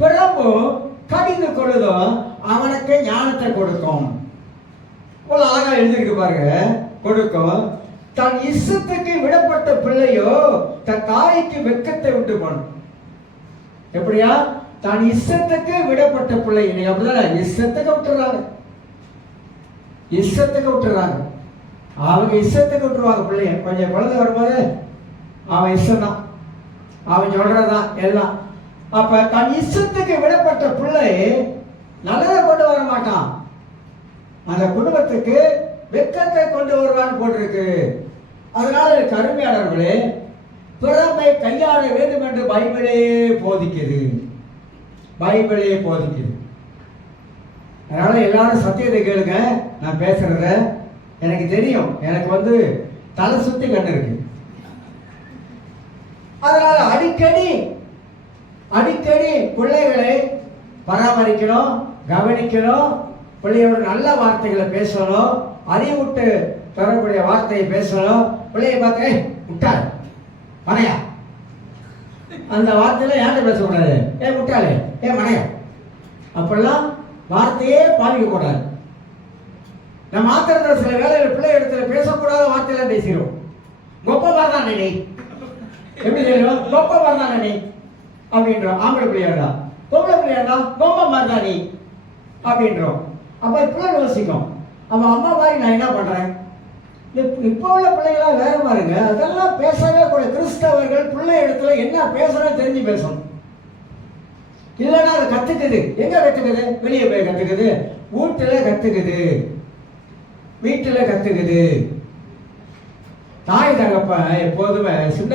பிறப்பும் கடிந்து கொள்ளுதலும் அவனுக்கு ஞானத்தை கொடுக்கும். ஒரு அழகா எழுதிருக்கு பாருங்க. கொடுக்கும். தன் இஷ்டத்துக்கு விடப்பட்ட பிள்ளையோ தன் தாய்க்கு வெட்கத்தை விட்டு போனும். எப்படியா? தான் இஷ்டத்துக்கு விடப்பட்ட பிள்ளை. நீங்க அப்படிதான் இஷ்டத்துக்கு விட்டுறாங்க, அவங்க இஷ்டத்துக்கு விட்டுருவாங்க பிள்ளைய. கொஞ்சம் குழந்தை வரும்போது அவன் இஷ்டம் தான், அவன் சொல்றதான் எல்லாம். அப்ப தன் இஷ்டத்துக்கு விடப்பட்ட பிள்ளை நல்லதை கொண்டு வர மாட்டான், அந்த குடும்பத்துக்கு வெட்கத்தை கொண்டு வருவான்னு போட்டிருக்கு. அதனால கருமையாளர்களே, பிறமை கையாள வேண்டும் என்று பைபிளே போதிக்குது. அதனால எல்லாரும் சத்தியத்தை கேளுங்க. நான் பேசுறத எனக்கு தெரியும், எனக்கு தலை சுத்தி கண்ணு இருக்கு. அதனால அடிக்கடி பிள்ளைகளை பராமரிக்கணும், கவனிக்கணும். பிள்ளையோட நல்ல வார்த்தைகளை பேசணும், அறிவுட்டு தரக்கூடிய வார்த்தையை பேசணும். பிள்ளைய பார்த்து முட்டாள் மனையா, அந்த வார்த்தையில யார்கிட்ட பேசக்கூடாது. முட்டாளே, மனையா, அப்படிலாம் வார்த்தையே பாதிக்க கூடாது. நம்ம மாத்திரத்துல சில வேலையில பிள்ளை இடத்துல பேசக்கூடாத வார்த்தையெல்லாம் பேசிடுவோம். கொப்ப மாதிரிதான் நினை, எப்படி தெரியும்? கொப்ப மாதிரிதான் நினை அப்படின்றோம். ஆம்பளை பிள்ளையாடா, பொம்பளை பிள்ளையாடா, கொப்ப மாதிரிதான் நீ அப்படின்றோம். அப்ப பிள்ளை யோசிக்கும், அவன் அம்மா மாதிரி நான் என்ன பண்றேன். இப்போ உள்ள பிள்ளைகளாம் வேற பாருங்க, அதெல்லாம் பேசவே கூட. கிறிஸ்தவர்கள் பிள்ளை இடத்துல என்ன பேசுறோம் தெரிஞ்சு பேசணும். இல்லைன்னா அதை கத்துக்குது. எங்க கத்துக்குது? வெளியே போய் கத்துக்குது, வீட்டுல கத்துக்குது. தாய் தகப்பன் எப்போதுமே சின்ன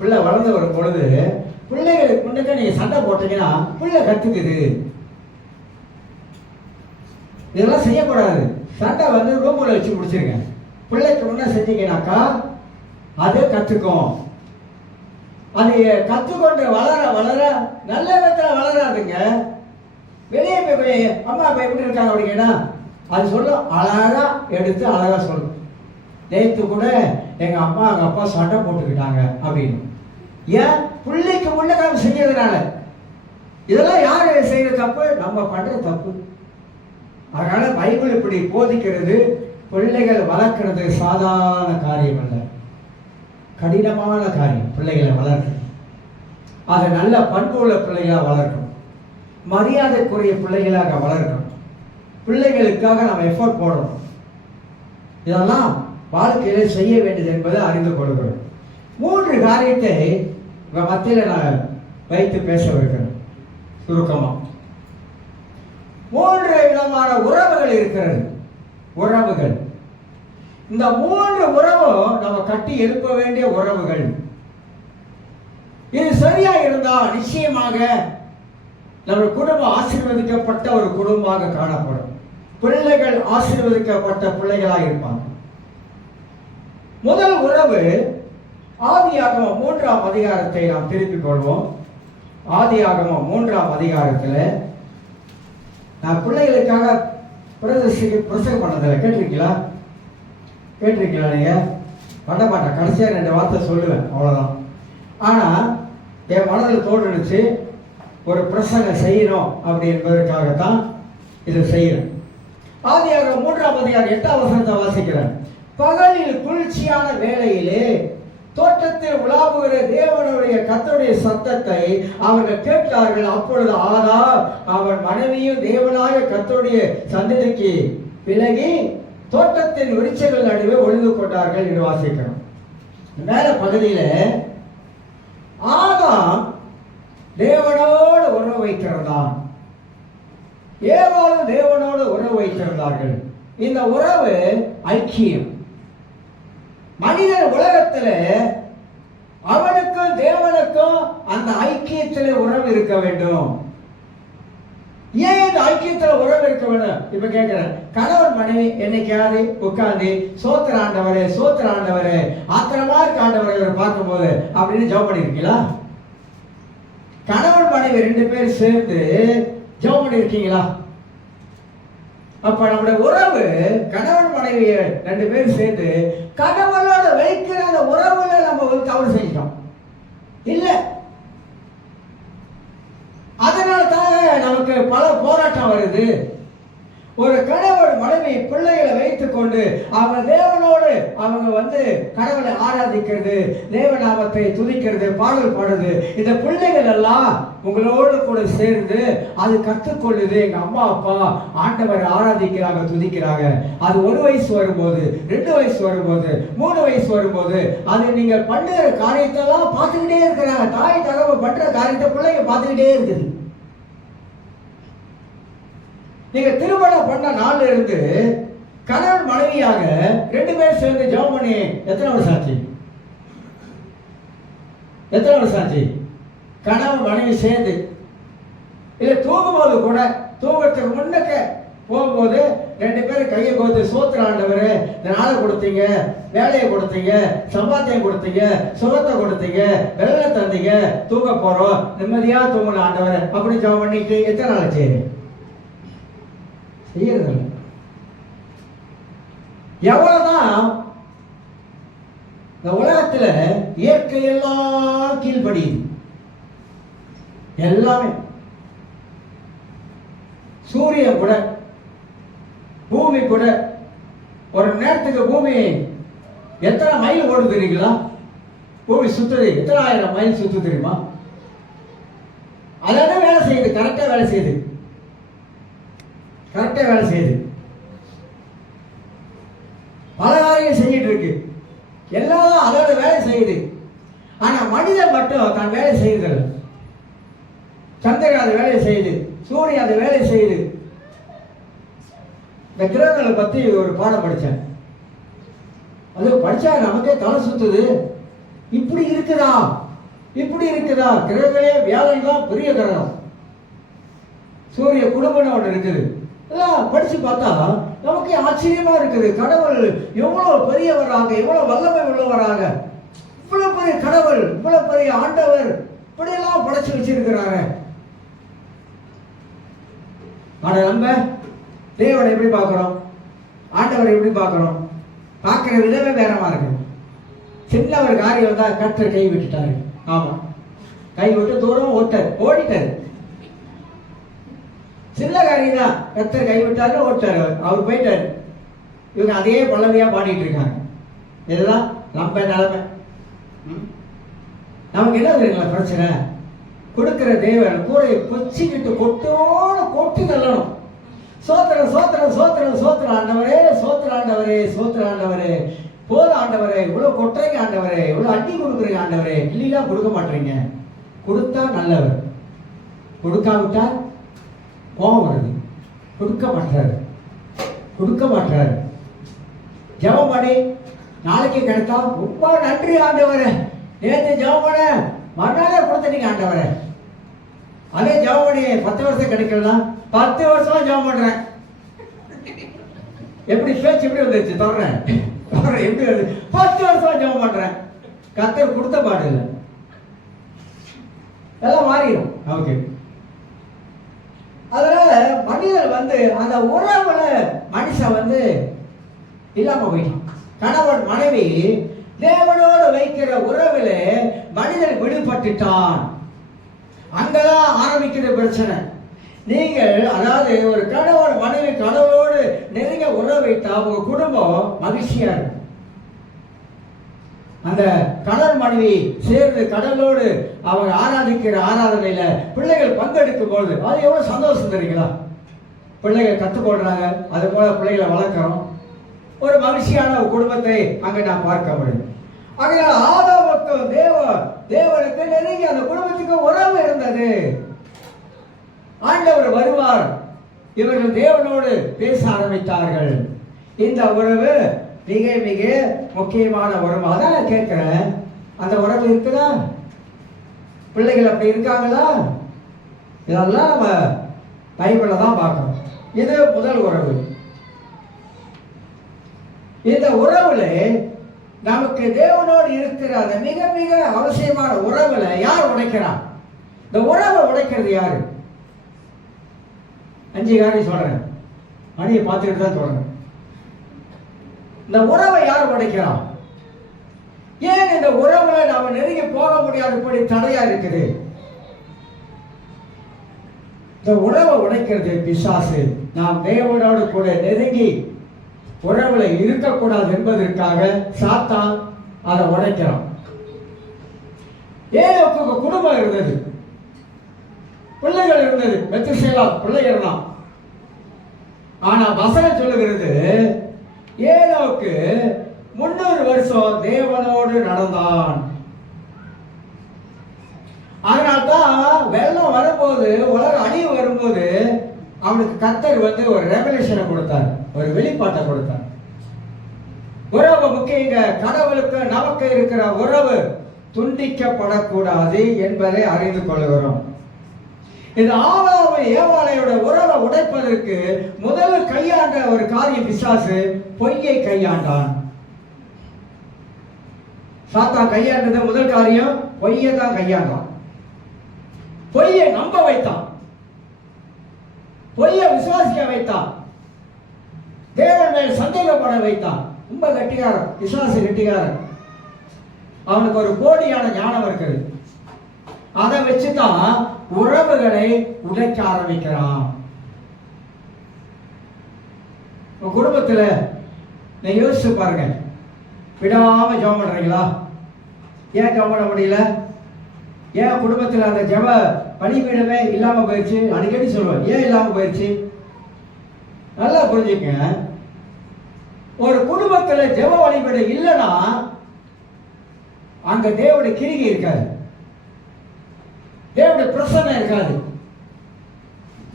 பிள்ளை வளர்ந்து வரும் பொழுது பிள்ளைகளுக்கு முன்னுக்கு நீங்க சண்டை போட்டீங்கன்னா பிள்ளை கத்துக்குது. இதெல்லாம் செய்யக்கூடாது. சண்டை ரூம்ல வச்சு முடிச்சிருங்க. பிள்ளைக்கு முன்ன செஞ்சீங்கன்னாக்கா அது கத்துக்கும். அது கத்துக்கொண்டு வளர நல்ல விதத்துல வளராதுங்க. வெளியே போய் அம்மா அப்பா எப்படி இருக்காங்க அப்படிங்கன்னா அது சொல்லும், அழகா எடுத்து அழகா சொல்லும். நேற்று கூட எங்க அம்மா எங்க அப்பா சண்டை போட்டுக்கிட்டாங்க அப்படின்னு. ஏன்? பிள்ளைக்கு முன்ன செய்யறதுனால. இதெல்லாம் யாரு செய்யற தப்பு? நம்ம பண்ற தப்பு. அதனால பைபிள் இப்படி போதிக்கிறது. பிள்ளைகள் வளர்க்கிறது சாதாரண காரியம் அல்ல, கடினமான காரியம். பிள்ளைகளை வளர்க்கணும், அதை நல்ல பண்புள்ள பிள்ளைகளா வளர்க்கணும், மரியாதைக்குரிய பிள்ளைகளாக வளர்க்கணும். பிள்ளைகளுக்காக நம்ம எஃபோர்ட் போடணும். இதெல்லாம் வாழ்க்கையில செய்ய வேண்டியது என்பதை அறிந்து கொள்கிறோம். 3 காரியத்தை மத்தியில நான் வைத்து பேசவிருக்கிறேன். சுருக்கமா 3 விதமான உறவுகள் இருக்கிறது. உறவுகள், இந்த 3 உறவும் நம்ம கட்டி எழுப்ப வேண்டிய உறவுகள். இது சரியா இருந்தா நிச்சயமாக நம்ம குடும்பம் ஆசீர்வதிக்கப்பட்ட ஒரு குடும்பமாக காணப்படும். பிள்ளைகள் ஆசீர்வதிக்கப்பட்ட பிள்ளைகளாக இருப்பாங்க. முதல் உறவு ஆதியாகமம் 3ஆம் அதிகாரத்தை நாம் திருப்பிக் கொள்வோம். ஆதியாகமம் 3ஆம் அதிகாரத்தில் நான் பிள்ளைகளுக்காக பிரசங்கம் பண்ணதில்லை. கேட்டிருக்கீங்களா? நீங்க பண்ண மாட்டேன். கடைசியாக 2 வார்த்தை சொல்லுவேன், அவ்வளோதான். ஆனால் என் மனதில் தோன்றுச்சு ஒரு பிரசங்கம் செய்யணும் அப்படி என்பதற்காகத்தான் இதை செய்யறேன். ஆதியாகமம் 3ஆம் அதிகாரம் 8ஆம் வசனத்தை வாசிக்கிறேன். பகலில் குளிர்ச்சியான வேளையிலே தோட்டத்தில் உலாவுகிற தேவனுடைய கர்த்தருடைய சத்தத்தை அவர்கள் கேட்டார்கள். அப்பொழுது ஆதார் அவன் மனைவியும் தேவனாய கர்த்தருடைய சந்ததிக்கு விலகி தோட்டத்தின் விருட்சங்கள் நடுவே ஒளிந்து கொண்டார்கள் என்று வாசிக்கிறோம். மேல பகுதியில ஆதாம் தேவனோடு உறவு வைத்திருந்தான், ஏவாளும் தேவனோடு உறவு வைத்திருந்தார்கள். இந்த உறவு ஐக்கியம். மனிதன் உலகத்துல அவனுக்கும் தேவனுக்கும் அந்த ஐக்கியத்தில் உறவு இருக்க வேண்டும். ஏன் இந்த ஐக்கியத்தில் உறவு இருக்க வேண்டும்? இப்ப கேட்கிறேன், கணவன் மனைவி என்னைக்காவது உட்கார்ந்து சோத்திர ஆண்டவரே சோத்திர ஆண்டவரே ஆத்திரமா இருக்க ஆண்டவரை பார்க்கும்போது அப்படின்னு ஜெபம் பண்ணிருக்கீங்களா? கணவன் மனைவி 2 பேர் சேர்ந்து ஜெபம் பண்ணிருக்கீங்களா? அப்ப நம்முடைய உறவு கணவன் மனைவி 2 பேர் சேர்ந்து கணவனோட வைக்கிற அந்த உறவுல நம்ம தவறு செஞ்சோம் இல்ல. அதனால தான் நமக்கு பல போராட்டம் வருது. ஒரு கணவன் மனைவி பிள்ளைகளை வைத்துக் கொண்டு அவங்க தேவனோடு அவங்க கடவுளை ஆராதிக்கிறது, தேவநாமத்தை துதிக்கிறது, பாடல் பாடுது. இந்த பிள்ளைகள் எல்லாம் உங்களோடு கூட சேர்ந்து அது கற்றுக்கொள்ளுது. எங்க அம்மா அப்பா ஆண்டவரை ஆராதிக்கிறாங்க, துதிக்கிறாங்க. அது 1 வயசு வரும்போது, 2 வயசு வரும்போது, 3 வயசு வரும்போது அது நீங்க பண்ணுற காரியத்தெல்லாம் பார்த்துக்கிட்டே இருக்கிறாங்க. தாய் தகவல் பண்ற காரியத்தை பிள்ளைங்க பார்த்துக்கிட்டே இருக்குது. நீங்க திருமணம் பண்ண நாள்ல இருந்து கணவன் மனைவியாக 2 பேர் சேர்ந்து ஜெபம் பண்ணி எத்தனை வருஷம் ஆச்சு? எத்தனை வருஷம் ஆச்சு? கணவன் மனைவி சேர்ந்து இல்ல தூங்கும்போது கூட, தூங்கத்துக்கு முன்னக்க போகும்போது 2 பேரும் கையை கோத்து சோத்திர ஆண்டவரே இந்த நாளை கொடுத்தீங்க, வேலையை கொடுத்தீங்க, சம்பாத்தியம் கொடுத்தீங்க, சுகத்தை கொடுத்தீங்க, வெள்ளை தந்தீங்க, தூங்க போறோம், நிம்மதியா தூங்கணும் ஆண்டவரே அப்படி ஜெபம் பண்ணிட்டு எத்தனை நாள் செய்யுங்க? செய்யறதில்லை. எவ்வளவுதான் இந்த உலகத்துல இயற்கையெல்லாம் கீழ்படியுது. எல்லாமே சூரியன் கூட, பூமி கூட ஒரு நேரத்துக்கு பூமி எத்தனை மைல் ஓடு தெரியுங்களா? பூமி சுத்துது எத்தனை 1000 மைல் சுத்து தெரியுமா? அதான வேலை செய்யுது, கரெக்டா வேலை செய்யுது, கரெக்டா வேலை செய்யுது. பல காரியம் செஞ்சிட்டு இருக்கு, எல்லாம் அதோட வேலை செய்யுது. ஆனா மனிதன் மட்டும் தான் வேலை செய்யுதில்லை. சந்திரன் அது வேலை செய்யுது, சூரியன் அது வேலை செய்யுது. இந்த கிரகங்களை பத்தி ஒரு பாடம் படித்தேன். அது படிச்சா நமக்கே தலை சுத்துது. இப்படி இருக்குதா, இப்படி இருக்குதா? கிரகங்களே வியாழன் தான் பெரிய கிரகம், சூரிய குடும்பம்னு ஒன்று இருக்குது. எல்லாம் படிச்சு பார்த்தா நமக்கு ஆச்சரியமா இருக்குது. கடவுள் எவ்வளவு பெரியவராக, எவ்வளவு வல்லமை உள்ளவராக, இவ்வளவு பெரிய கடவுள், இவ்வளவு பெரிய ஆண்டவர் இப்படியெல்லாம் படைச்சு வச்சிருக்கிறாரு. ஆனா நம்ம தேவனை எப்படி பார்க்கிறோம், ஆண்டவரை எப்படி பார்க்கிறோம்? பார்க்கிற விதமே வேறமா இருக்கு. சின்ன ஒரு காரியம் தான் கர்த்தர் கை விட்டுட்டாரு. ஆமா, கை விட்டு தூரம் ஓடிட்டாரு. சின்ன காரியம் தான், கர்த்தர் கைவிட்டாரு, ஓட்டாரு, அவர் போயிட்டாரு. இவங்க அதே பல்லவியா பாடிட்டு இருக்காங்க. இதுதான் நம்ம நிலைமை. நமக்கு என்ன தெரியுங்களா பிரச்சனை? கொடுக்கிற தேவன் கூரையை கொச்சிக்கிட்டு கொட்டோடு கொட்டி தள்ளணும். சோத்திரம் சோத்திரம் சோத்திரம் சோத்திரம் ஆண்டவரே, சோத்திர ஆண்டவரே, சோத்திர ஆண்டவரே, போத ஆண்டவரே, இவ்வளவு கொட்டுறீங்க ஆண்டவரே, இவ்வளவு அடி கொடுக்குறீங்க ஆண்டவரே, கிளிலாம் கொடுக்க மாட்டீங்க. கொடுத்தா நல்லவர், கொடுக்காவிட்டா கோபம் வருது. கொடுக்க மாட்டாரு. ஜெபம் பண்ணி நாளைக்கு கிடைத்தா ரொம்ப நன்றி ஆண்டவரே, நேற்று ஜெபம் பண்ண மறுநாளே கொடுத்துட்டீங்க ஆண்டவரே. அதே ஜெபம் பண்ணி 10 வருஷம் கிடைக்கலாம், 10 வருஷமா ஜெபம் பண்றேன். எப்படி பேச்சு எப்படி வந்துருச்சு? தொடறேன் எப்படி வருது? 10 வருஷமா ஜெபம் பண்றேன், கர்த்தர் கொடுத்த பாடு இல்லை. எல்லாம் மாறிடும் நமக்கு. அதனால மனிதர் அந்த உறவுல மனுஷன் இல்லாம போயிட்டான். கணவன் மனைவி தேவனோடு வைக்கிற உறவுல மனிதன் விடுபட்டுட்டான். அங்கதான் ஆரம்பிக்கிற பிரச்சனை. நீங்கள் அதாவது ஒரு கணவன் மனைவி கடவுளோடு நெருங்க உறவு வைத்தா உங்க குடும்பம் மகிழ்ச்சியா இருக்கும். அந்த கணவன் மனைவி சேர்ந்து கடவுளோடு அவங்க ஆராதிக்கிற ஆராதனையில பிள்ளைகள் பங்கெடுக்கும் போது அது எவ்வளவு சந்தோஷம் தெரியுங்களா? பிள்ளைகள் கற்றுக்கொள்றாங்க, அது போல பிள்ளைகளை வளர்க்கிறோம். ஒரு மகிழ்ச்சியான ஒரு குடும்பத்தை அங்க நான் பார்க்க முடியும். ஆகையால ஆதாமுக்கும் தேவனுக்கு நெருங்கி அந்த குடும்பத்துக்கு உறவு இருந்தது. ஆண்டவர் வருவார், இவர்கள் தேவனோடு பேச ஆரம்பித்தார்கள். இந்த உறவு மிக மிக முக்கியமான உறவு. அதான் நான் கேட்கிறேன், அந்த உறவு இருக்குதா? பிள்ளைகள் அப்படி இருக்காங்களா? இதெல்லாம் நம்ம பைபிள்ல தான் பார்க்கணும். இது முதல் உறவு. இந்த உறவுல நமக்கு தேவனோடு இருக்கிற அந்த மிக மிக அவசியமான உறவுல யார் உடைக்கிறார்? இந்த உறவை உடைக்கிறது யாரு? 5 காரியம் சொல்றேன், மணியை பார்த்துக்கிட்டு தான் சொல்றேன். இந்த உறவை யார் உடைக்கிறான்? ஏன் இந்த உறவுல நாம நெருங்கி போக முடியாதபடி தடையா இருக்குது? இந்த உறவை உடைக்கிறது பிசாசு. நாம் தேவனோடு கூட நெருங்கி உறவுல இருக்கக்கூடாது என்பதற்காக சாத்தான் அதை உடைக்கிறான். ஏனோக்கு குடும்பம் இருந்தது, பிள்ளைகள் இருந்தது, மெத்துசேலா பிள்ளைகள் தான். ஆனா வசனம் சொல்லுகிறது, ஏனோக்கு 300 வருஷம் தேவனோடு நடந்தான். அதனால்தான் வெள்ளம் வரும்போது, உலக அழிவு வரும்போது அவனுக்கு கர்த்தர் ஒரு ரெவல்யூஷனை கொடுத்தார், ஒரு வெளிப்பாட்டை கொடுத்தார். உறவு முக்கியங்க. கடவுளுக்கு நமக்கு இருக்கிற உறவு துண்டிக்கப்படக்கூடாது என்பதை அறிந்து கொள்கிறோம். இந்த ஆதாம் ஏவாளையோட உறவை உடைப்பதற்கு முதல் கையாண்ட ஒரு காரியம் பிசாசு பொய்யை கையாண்டான். சாத்தான் கையாண்டது முதல் காரியம் பொய்யை தான் கையாண்டான். பொய்யை நம்ப வைத்தான், பொய்யை விசுவாசிக்க வைத்தான், தேவன் மேல் சந்தேகப்பட வைத்தான். ரொம்ப கட்டிக்காரன் பிசாசு, கட்டிக்காரன். அவனுக்கு ஒரு கோடியான ஞானம் இருக்குது. அதை வச்சுதான் உறவுகளை உடைக்க ஆரம்பிக்கிறான். குடும்பத்துல நீங்க யோசிச்சு பாருங்க, விடாம ஜெபம் பண்றீங்களா? ஏன் ஜெபம் பண்ண முடியல? ஏன் குடும்பத்தில் அந்த ஜெப பணிபீடமே இல்லாம போயிடுச்சு? அடிக்கடி சொல்லுவேன், ஏன் இல்லாம போயிடுச்சு? நல்லா புரிஞ்சுக்கங்க. ஒரு குடும்பத்துல ஜெப வழிபீடம் இல்லைன்னா அங்க தேவனுடைய கிரிகை இருக்காது, தேவனுடைய பிரசன்னம் இருக்காது,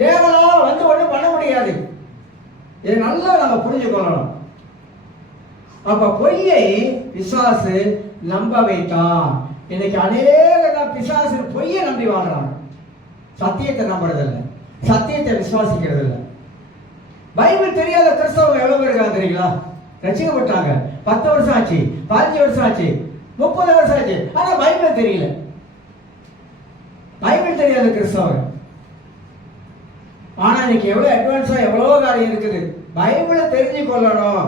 தேவனால ஒண்ணும் பண்ண முடியாது. இதை நல்லா நம்ம புரிஞ்சு கொள்ளணும். அப்ப பொய்யை பிசாசு நம்ப வைத்தான். இன்னைக்கு அநேக பிசாசு பொய்யை நம்பி வாழ்றாங்க, சத்தியத்தை நம்புறதில்லை, சத்தியத்தை விசுவாசிக்கிறது இல்லை. பைபிள் தெரியாத கிறிஸ்தவங்க எவ்வளவு பேர் இருக்காங்க தெரியுங்களா? ரசிக்கப்பட்டாங்க, 10 வருஷம் ஆச்சு, 15 வருஷம் ஆச்சு, 30 வருஷம் ஆச்சு, ஆனா பைபிள் தெரியல. பைபிள் தெரியாத கிறிஸ்தவங்க. ஆனா இன்னைக்கு எவ்வளவு அட்வான்ஸா எவ்வளவு காரியம் இருக்குது. பைபிளை தெரிஞ்சு கொள்ளணும்.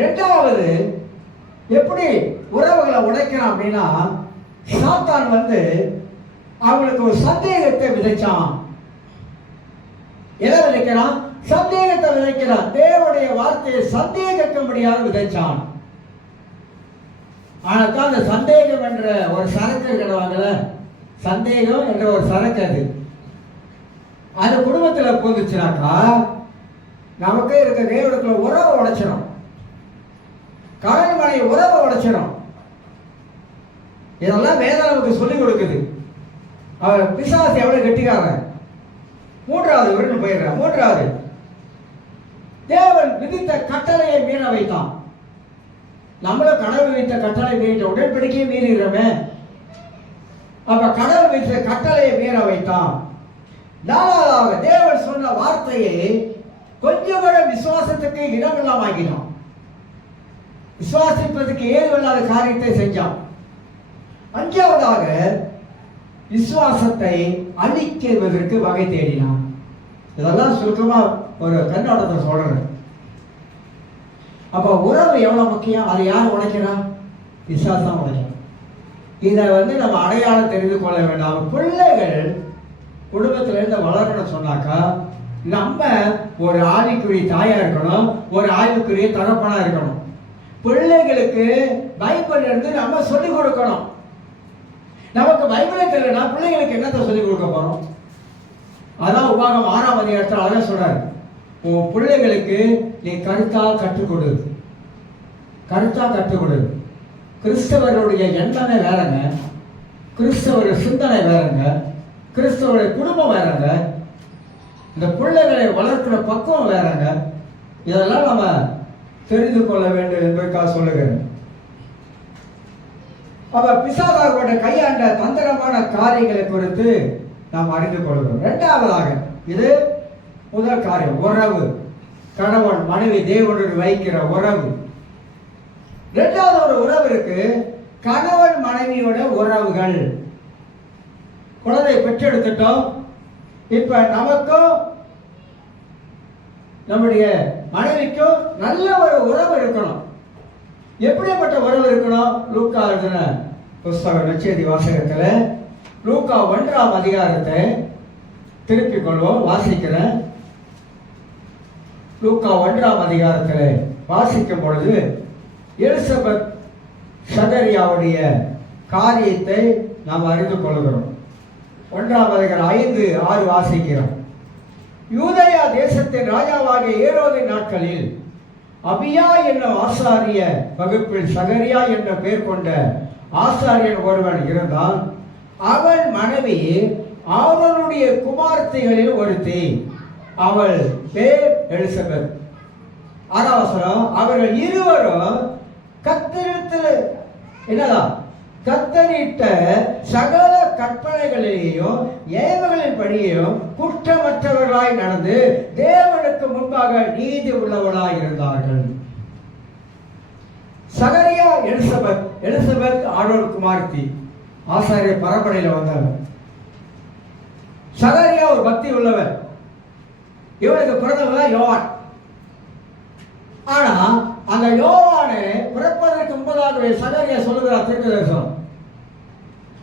2வது, எப்படி உறவுகளை உடைக்கிறான் அப்படின்னா, சாத்தான் அவங்களுக்கு ஒரு சந்தேகத்தை விதைச்சான். எதை விதைக்கிறான்? சந்தேகத்தை விதைக்கிறான். தேவனுடைய வார்த்தையை சந்தேகிக்க முடியாத விதைச்சான். ஆனால் அந்த சந்தேகம் என்ற ஒரு சரக்கு இருக்கிறவாங்கல்ல, சந்தேகம் என்ற ஒரு சரக்கு, அது குடும்பத்தில் போந்துச்சுனாக்கா நமக்கு இருக்க தேவனுக்குள்ள உறவை உடைச்சிடும், கணவன் மனைவி உறவை உடைச்சிடும். இதெல்லாம் வேதம் நமக்கு சொல்லிக் கொடுக்குது. அவன் பிசாசு எவ்வளவு கெட்டிக்காரன். மூன்றாவது விருன்னு போயிடுறான். மூன்றாவது, தேவன் விதித்த கட்டளையை மீற வைத்தான். நம்மளும் கடவுள் வைத்த கட்டளை மீறிட்ட உடன்படிக்கையை மீறிடுறோமே. அப்ப கடவுள் வைத்த கட்டளையை மீற வைத்தான். நாலாவதாக, தேவன் சொன்ன வார்த்தையை கொஞ்சம் கூட விசுவாசத்துக்கு இடமில்லாம ஆக்கினான். விசுவாசிப்பதற்கு ஏதுவில்லாத காரியத்தை செஞ்சான். அஞ்சாவதாக, விசுவாசத்தை அழிக்குவதற்கு வகை தேடினான். இதெல்லாம் சுருக்கமா ஒரு கண்ணோட்டத்தை சொல்றேன். அப்ப உறவு எவ்வளவு முக்கியம்? அதை யார் உடைக்கிறா? விசுவாசம் உடைக்கிறான். இதை நம்ம அடையாளம் தெரிந்து கொள்ள வேண்டாம். பிள்ளைகள் குடும்பத்துல இருந்து வளரணும் சொன்னாக்கா, நம்ம ஒரு ஆவிக்குரிய தாயா இருக்கணும், ஒரு ஆவிக்குரிய தகப்பனா இருக்கணும். பிள்ளைகளுக்கு பைபிள் இருந்து நம்ம சொல்லிக் கொடுக்கணும். நமக்கு பைபிளே தெரியலனா பிள்ளைகளுக்கு என்னத்தை சொல்லிக் கொடுக்க போறோம்? அதான் உபாகம் 6ஆம் அதிகாரத்தில் அழகா சொல்றாரு, உன் பிள்ளைகளுக்கு நீ கருத்தா கற்றுக் கொடு, கருத்தா கற்றுக் கொடு. கிறிஸ்தவர்களுடைய எண்ணமே வேறங்க, கிறிஸ்தவருடைய சிந்தனை வேறங்க, கிறிஸ்தவருடைய குடும்பம் வேறங்க, இந்த பிள்ளைகளை வளர்க்கிற பக்குவம் வேறங்க. இதெல்லாம் நம்ம தெரிந்து கொள்ள வேண்டும் என்பதற்காக சொல்லுகிறேன். அப்ப பிசாசாக கையாண்ட தந்திரமான காரியங்களை குறித்து நாம் அறிந்து கொள்கிறோம். இரண்டாவதாக, இது முதல் காரியம், உறவு. கணவன் மனைவி தேவனுடன் வைக்கிற உறவு. இரண்டாவது ஒரு உறவு இருக்கு, கணவன் மனைவியோட உறவுகள். குழந்தை பெற்றெடுத்துட்டோம். இப்ப நமக்கும் நம்முடைய மனைவிக்கும் நல்ல ஒரு உறவு இருக்கணும். எப்படிப்பட்ட உறவு இருக்கணும்? லூக்கா எழுதின புஸ்தக நற்செய்தி வாசகத்துல லூக்கா 1ஆம் அதிகாரத்தை திருப்பிக் கொள்வோம். வாசிக்கிறேன். லூக்கா 1ஆம் அதிகாரத்தில் வாசிக்கும் பொழுது எலிசபெத் சகரியாவுடைய காரியத்தை நாம் அறிந்து கொள்கிறோம். 1ஆம் அதிகாரம் 5, 6 வாசிக்கிறோம். யூதேயா தேசத்தின் ராஜாவாகிய ஏரோதின் நாட்களில் அபியா என்னும் ஆசாரிய வகுப்பில் சகரியா என்ற பெயர் கொண்ட ஆசாரியன் ஒருவன் இருந்தான். அவன் மனைவி அவனுடைய குமார்த்திகளில் ஒருத்தி, அவள் பேர் எலிசபெத். 6ஆம் வசனம், அவர்கள் இருவரும் கத்தரிடத்தில் என்னதான் கத்தரிட்ட சகல கற்பனைகளிலேயும் ஏவகளின் படியையும் குற்றமற்றவர்களாய் நடந்து தேவனுக்கு முன்பாக நீதி உள்ளவர்களாய் இருந்தார்கள். சகரியா எலிசபெத், எலிசபெத் ஆரோன் குமார்த்தி, ஆசாரிய பரம்பரையில் வந்தவர். சகரியா ஒரு பக்தி உள்ளவர். இவனுக்கு பிறந்தவன் யோவான். ஆனா அந்த யோவானை பிறப்பதற்கு முன்பதாகவே சகரியா சொல்லுகிறார் தீர்க்கதரிசனம்,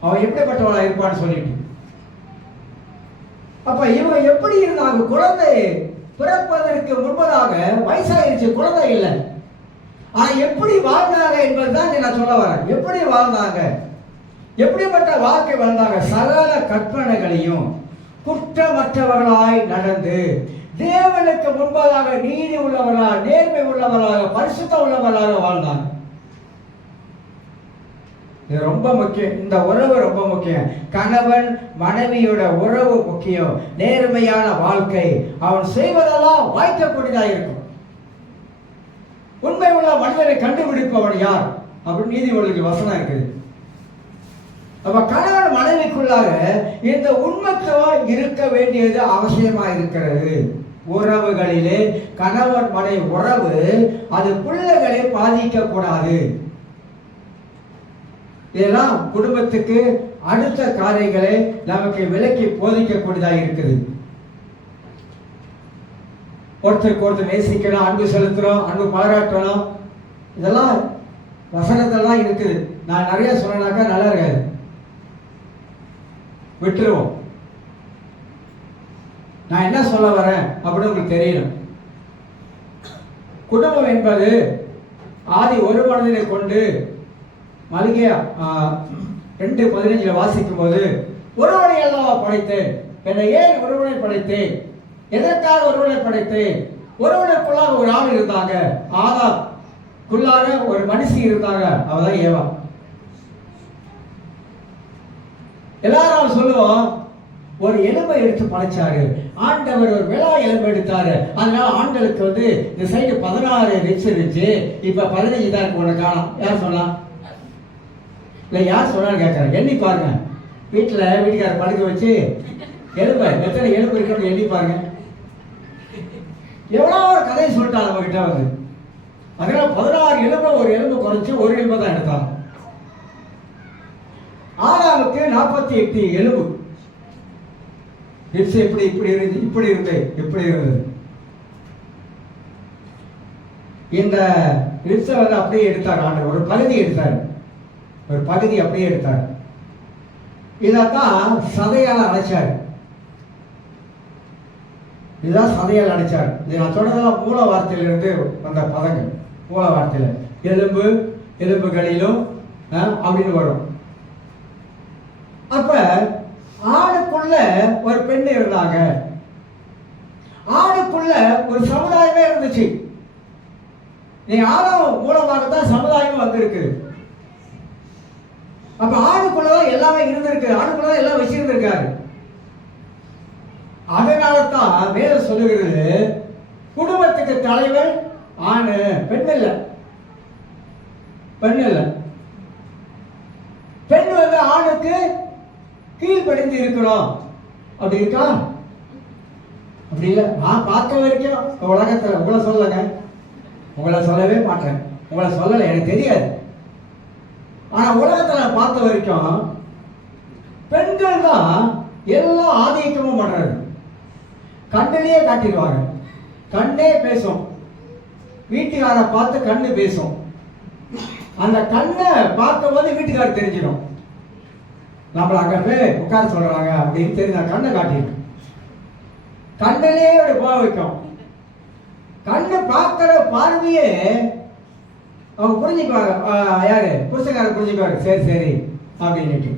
அவன் எப்படிப்பட்டவளா இருப்பான்னு சொல்லிட்டு. அப்ப இவங்க எப்படி இருந்தாங்க? குழந்தை பிறப்பதற்கு முன்பதாக வயசாயிருச்சு, குழந்தை இல்லை. ஆனா எப்படி வாழ்ந்தாங்க என்பதுதான் நான் சொல்ல வரேன். எப்படி வாழ்ந்தாங்க, எப்படிப்பட்ட வாழ்க்கை வாழ்ந்தாங்க? சகல கற்பனைகளையும் குற்றமற்றவர்களாய் நடந்து தேவனுக்கு முன்பதாக நீதி உள்ளவர்களாக, நேர்மை உள்ளவர்களாக, பரிசுத்தம் உள்ளவர்களாக வாழ்ந்தாங்க. இது ரொம்ப முக்கியம். இந்த உறவு ரொம்ப முக்கியம். கணவன் மனைவியோட உறவு முக்கியம். நேர்மையான வாழ்க்கை அவன் செய்வதெல்லாம் வாய்க்கக்கூடியதாக இருக்கும். உண்மை உள்ள மனிதனை கண்டுபிடிப்பவன் யார் அப்படின்னு நீதிமொழிக்கு வசனம் இருக்குது. அப்ப கணவன் மனைவிக்குள்ளாக இந்த உண்மைத்துவம் இருக்க வேண்டியது அவசியமா இருக்கிறது. உறவுகளிலே கணவன் மனைவி உறவு அது பிள்ளைகளை பாதிக்க கூடாது. இதெல்லாம் குடும்பத்துக்கு அடுத்த காரியங்களை நமக்கு விலக்கி போதிக்கக்கூடியதாக இருக்குது. ஒருத்தருக்கு ஒருத்தர் நேசிக்கணும், அன்பு செலுத்துறோம், அன்பு பாராட்டணும், இதெல்லாம் வசனத்தெல்லாம் இருக்குது. நான் நிறைய சொன்னாக்கா நல்லா இருக்காது, விட்டுருவோம். நான் என்ன சொல்ல வரேன் அப்படின்னு உங்களுக்கு தெரியணும். குடும்பம் என்பது ஆதி ஒரு மனதினை கொண்டு மல்கியா 2:15 வாசிக்கும் போது, ஒருவனை அல்லவா படைத்தேன், என்னை ஏன் ஒருவனை படைத்தேன், எதற்காக ஒருவனை படைத்தேன்? ஒருவனுக்குள்ளாக ஒரு ஆள் இருந்தாங்க, ஆதாம்குள்ளாக ஒரு மனுஷி இருந்தாங்க, அவதான் ஏவா. எல்லாரும் சொல்லுவோம், ஒரு எலும்பை எடுத்து படைச்சாரு ஆண்டவர், ஒரு விழா எலும்பு எடுத்தாரு, அதனால ஆண்களுக்கு வந்து இந்த சைடு 16 ரிப்ஸ் இருந்துச்சு, இப்ப 15 தான் இருக்கு. உனக்கு காணும். யார் சொன்னா? இல்லை, யார் சொன்னான்னு கேட்கறேன். எண்ணி பாருங்க. வீட்டுக்காரர் படுக்க வச்சு எலும்பு எத்தனை எலும்பு இருக்குன்னு எண்ணி பாருங்க. எவ்வளோ ஒரு கதையை சொல்லிட்டான் நம்ம கிட்ட வந்து. அதனால 16 எலும்புல ஒரு எலும்பு குறைச்சி ஒரு எலும்பு தான் எடுத்தாங்க. ஆதாமுக்கு 48 எலும்பு. ரிப்ஸ் இப்படி இருந்தது. இந்த ரிப்ஸை வந்து அப்படியே எடுத்தார் ஆண்டவர். ஒரு பகுதி அப்படியே எடுத்தார். இதான் சதையால் அடைச்சார். இதுதான் சதையால் அடைச்சார். இது நான் சொன்னதெல்லாம் மூல வார்த்தையிலிருந்து வந்த பதங்கள். மூல வார்த்தையில எலும்புகளிலும் அப்படின்னு வரும். அப்ப ஆணுக்குள்ள ஒரு பெண் இருந்தாங்க, ஆணுக்குள்ள ஒரு சமுதாயமே இருந்துச்சு. நீங்க ஆணவம் மூலமாகத்தான் சமுதாயம் வந்திருக்கு. அப்ப ஆணுக்குள்ளதான் எல்லாமே இருந்திருக்கு, ஆணுக்குள்ளதான் எல்லாம் வச்சிருந்திருக்காரு. அதனால தான் வேதம் சொல்லுகிறது, குடும்பத்துக்கு தலைவர் ஆணு, பெண் இல்லை. பெண் வந்து ஆணுக்கு கீழ்படிந்து இருக்கணும். அப்படி இருக்கா? அப்படி இல்லை. நான் பார்க்க வரைக்கும் உலகத்தில் உங்களை சொல்லவே மாட்டேன், உங்களை சொல்லலை, எனக்கு தெரியாது. ஆனா உலகத்தில் பார்த்த வரைக்கும் பெண்கள் தான் எல்லா ஆதிக்கமும் பண்றது. கண்ணிலேயே காட்டிடுவாங்க. கண்ணே பேசும். வீட்டுக்காரை பார்த்து கண்ணு பேசும். அந்த கண்ணை பார்க்கும் போது வீட்டுக்காரர் தெரிஞ்சிடும், நம்மள அங்க போய் உட்கார சொல்றாங்க அப்படின்னு தெரிஞ்ச கண்ணை காட்டிடும். கண்ணிலேயே ஒரு போக வைக்கும். கண்ணு பார்க்கிற பார்வையே அவங்க புரிஞ்சுக்குவாங்க. யாரு? புருஷக்காரர் புரிஞ்சுக்குவாரு, சரி அப்படின்னு.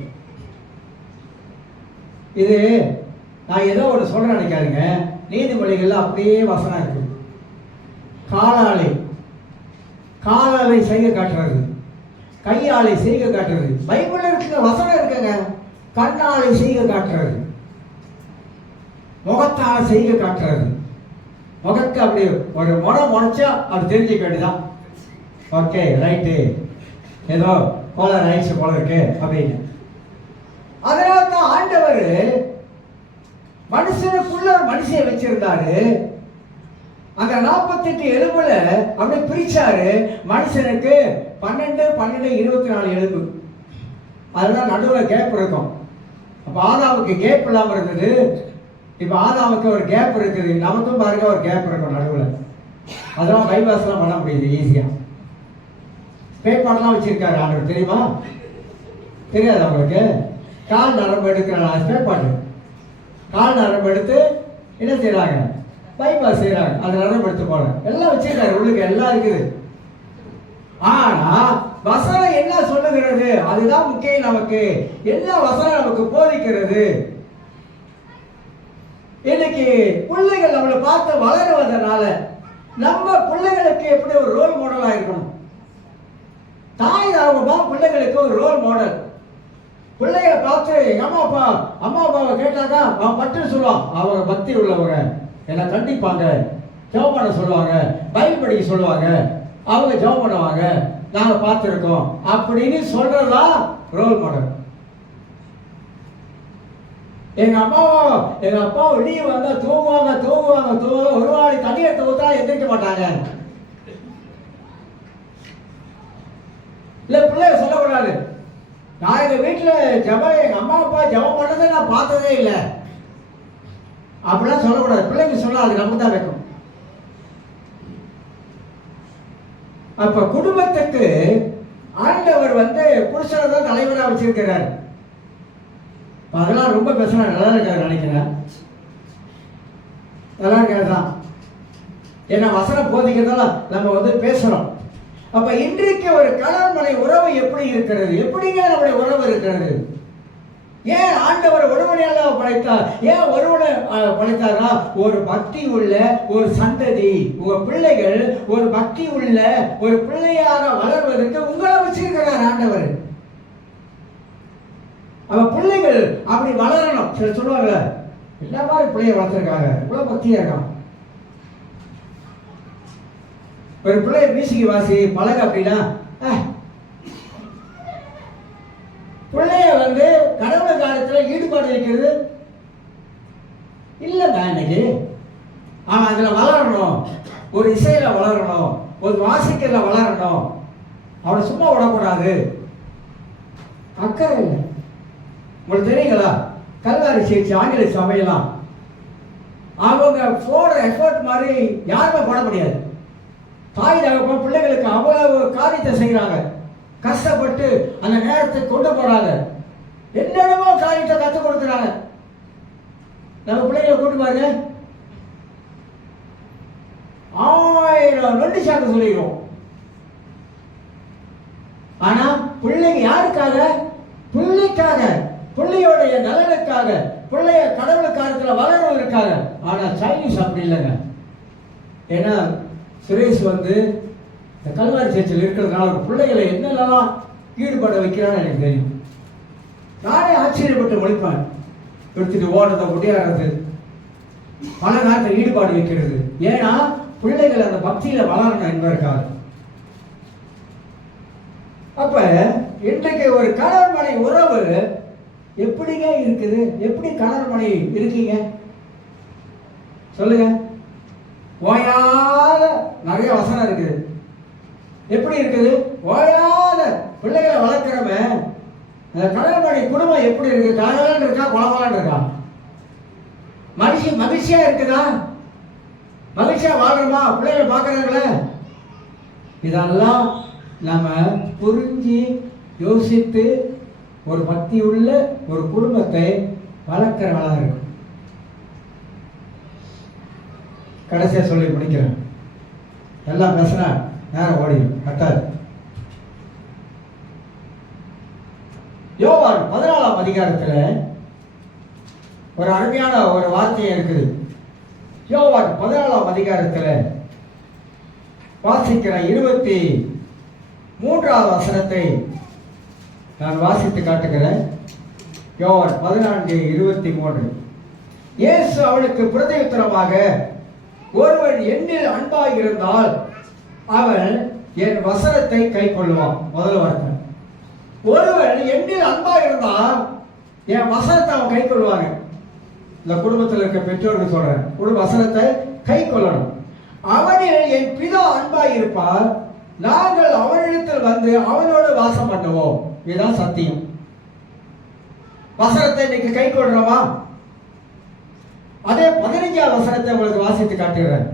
இது நான் ஏதோ ஒன்று சொல்றேன் நினைக்காதுங்க. நீதிமொழிகள்ல அப்படியே வசனம் இருக்கு. காலாலை செய்ய காட்டுறது, கையாலை செய்க காட்டுறது. பைபிள் இருக்கிற வசனம் இருக்குங்க. கண்ணாலை செய்க காட்டுறது, முகத்தால செய்க காட்டுறது. முகத்தை அப்படி ஒரு முறைச்சா அது தெரிஞ்சுக்க வேண்டியதான். ஓகே, ரைட்டு, ஏதோ போல ரைட்ஸ் போல இருக்கு அப்படின்னு. அதனால தான் ஆண்டவர் மனுஷனுக்குள்ள ஒரு மனுஷியை வச்சிருந்தாரு. அந்த 48 எலும்புல அப்படியே பிரிச்சாரு. மனுஷனுக்கு 12 24 எலும்பு. அதுதான் நடுவில் கேப் இருக்கும். அப்ப ஆதாமுக்கு கேப் இல்லாம இருந்தது. இப்ப ஆதாமுக்கு ஒரு கேப் இருக்குது, நமக்கும் பாருங்க ஒரு கேப் இருக்கும் நடுவில். அதெல்லாம் பைபாஸ்லாம் பண்ண முடியுது ஈஸியா. ஸ்பேப்பாடெல்லாம் வச்சிருக்காரு ஆண்டவர், தெரியுமா? தெரியாது அவங்களுக்கு? கால் நரம்பு எடுக்கிறாங்க, ஸ்பேப்பாடு கால் நரம்பு எடுத்து என்ன செய்யறாங்க? பைபாஸ் செய்யறாங்க. அது நரம்பு எடுத்து போல எல்லாம் வச்சிருக்காரு, உள்ளுக்கு எல்லாம் இருக்குது. ஆனா வசனம் என்ன சொல்லுகிறது? அதுதான் முக்கியம். நமக்கு என்ன வசனம் நமக்கு போதிக்கிறது? இன்னைக்கு பிள்ளைகள் நம்மளை பார்த்து வளருவதனால நம்ம பிள்ளைகளுக்கு எப்படி ஒரு ரோல் மாடலா இருக்கணும்? தாய் அவங்க பிள்ளைகளுக்கு ஒரு ரோல் மாடல். பிள்ளைகளை பார்த்து எங்க அம்மா அப்பாவை கேட்டாக்கா அவன் பட்டு சொல்லுவான், அவங்க பக்தி உள்ளவங்க, என்னை கண்டிப்பாங்க, ஜெபம் பண்ண சொல்லுவாங்க, பைபிள் படிக்க சொல்லுவாங்க, அவங்க ஜெபம் பண்ணுவாங்க, நாங்க பார்த்துருக்கோம் அப்படின்னு சொல்றதா ரோல் மாடல். எங்க அப்பா வெளியே வந்தா தூங்குவாங்க, ஒரு வாழை தண்ணி எடுத்து ஊத்தா எந்திரிக்க மாட்டாங்க. இல்ல, பிள்ளைய சொல்லக்கூடாது, நான் எங்க வீட்டுல எங்க அம்மா அப்பா ஜெபம் பண்ணதை நான் பார்த்ததே இல்லை அப்படிலாம் சொல்லக்கூடாது. பிள்ளைங்க சொன்னா அது நமக்கு தான் வைக்கும். அப்ப குடும்பத்துக்கு ஆண்டவர் புருஷனை தான் தலைவராக வச்சிருக்கிறார். அதெல்லாம் ரொம்ப பேசினா நல்லா இருக்காது நினைக்கிறேன். நல்லா இருக்காதுதான். ஏன்னா வசனம் போதிக்கிறதால நம்ம பேசுறோம். அப்ப இன்றைக்கு ஒரு கணவன் மனை உறவு எப்படி இருக்கிறது? எப்படிங்க நம்முடைய உறவு இருக்கிறது? ஏன் ஆண்டவர் ஒருவனையல்ல படைத்தார்? ஏன் ஒருவனை படைத்தாரா? ஒரு பக்தி உள்ள ஒரு சந்ததி, உங்க பிள்ளைகள் ஒரு பக்தி உள்ள ஒரு பிள்ளையாக வளர்வதற்கு உங்களை வச்சிருக்கிறார் ஆண்டவர். அவன் பிள்ளைகள் அப்படி வளரணும். சரி சொல்லுவாங்கல்ல, எல்லா மாதிரி பிள்ளைய வளர்த்துருக்காங்க, இவ்வளோ பக்தியா இருக்கான். ஒரு பிள்ளைய மியூசிக் வாசி பழக அப்படின்னா, பிள்ளைய கடவுள் காலத்தில் ஈடுபாடு வைக்கிறது இல்லைங்க இன்னைக்கு. அவன் அதில் வளரணும், ஒரு இசையில் வளரணும், ஒரு வாசிக்கிறதுல வளரணும். அவனை சும்மா விடக்கூடாது. அக்கறை இல்லை. உங்களுக்கு தெரியுங்களா, கல்வாரி சேர்ச்சி ஆங்கில சபையெல்லாம் அவங்க போடுற எஃபர்ட் மாதிரி யாருமே போட முடியாது. தாய் தகப்பன் பிள்ளைகளுக்கு அவ்வளவு காரியத்தை செய்கிறாங்க, கஷ்டப்பட்டு அந்த நேரத்தை கொண்டு போறாங்க, என்னென்னமோ காரியத்தை கற்றுக் கொடுக்குறாங்க. நம்ம பிள்ளைகளை கூட்டு பாருங்க, 1000 நொண்டி சாக்கு சொல்லிடுவோம். ஆனா பிள்ளைங்க யாருக்காக? பிள்ளைக்காக, பிள்ளையோடைய நலனுக்காக, பிள்ளைய கடவுள் காரியத்தில் வளர்வதற்காக. ஆனா சைனீஸ் அப்படி இல்லைங்க. ஏன்னா சுரேஷ் இந்த கல்வாரி சேர்ச்சியில் இருக்கிறதுனால பிள்ளைகளை என்னென்னலாம் ஈடுபட வைக்கிறான்னு எனக்கு தெரியும். நானே ஆச்சரியப்பட்டு முடிப்பேன். எடுத்துட்டு ஓடுறது, முடியாடுறது, பல நேரத்தில் ஈடுபாடு வைக்கிறது. ஏன்னா பிள்ளைகள் அந்த பக்தியில வளரணும் என்பதற்காக. அப்ப இன்றைக்கு ஒரு கணவன் மனைவி உறவு எப்படிங்க இருக்குது? எப்படி கணவன் மனைவி இருக்கீங்க சொல்லுங்க. ஓயாத நிறைய வசனம் இருக்குது. எப்படி இருக்குது? ஓயாத பிள்ளைகளை வளர்க்கிறவன் அந்த கணவன் மனைவி குடும்பம் எப்படி இருக்கு? கலகலன்னு இருக்கா, கொலகலன்னு இருக்கா? மகிழ்ச்சியா இருக்குதா? மகிழ்ச்சியா வாழ்றோமா? பிள்ளைகளை பார்க்கறாங்களே? இதெல்லாம் நம்ம புரிஞ்சு யோசித்து ஒரு பக்தி உள்ள ஒரு குடும்பத்தை வளர்க்கிறவளா இருக்கும். கடைசியா சொல்லி முடிக்கிறேன். எல்லாம் பேசுனா நேரம் ஓடிடும், கட்டாது. யோவான் 14ஆம் அதிகாரத்துல ஒரு அருமையான ஒரு வார்த்தை இருக்குது. யோவான் 14ஆம் அதிகாரத்துல வாசிக்கிற 23ஆவது வசனத்தை நான் வாசித்து காட்டுகிறேன். யோவான் 14:23. இயேசு அவளுக்கு பிரதியுத்தரமாக, ஒருவன் என்னில் அன்பாய் இருந்தால் அவன் என் வசனத்தை கை கொள்வான். முதல் வார்த்தை, ஒருவன் என்னில் அன்பாய் இருந்தால் என் வசனத்தை அவன் கை கொள்வாங்க. இந்த குடும்பத்தில் இருக்க பெற்றோர்கள் சொல்றேன், குடும்ப வசனத்தை கை கொள்ளணும். அவனில் என் பிதா அன்பாய் இருப்பார், நாங்கள் அவனிடத்தில் அவனோடு வாசம் பண்ணுவோம். இதுதான் சத்தியம். வசனத்தை இன்னைக்கு கை கொள்றோமா? அதே 15ஆம் வசனத்தை உங்களுக்கு வாசித்து காட்டுகிறேன்.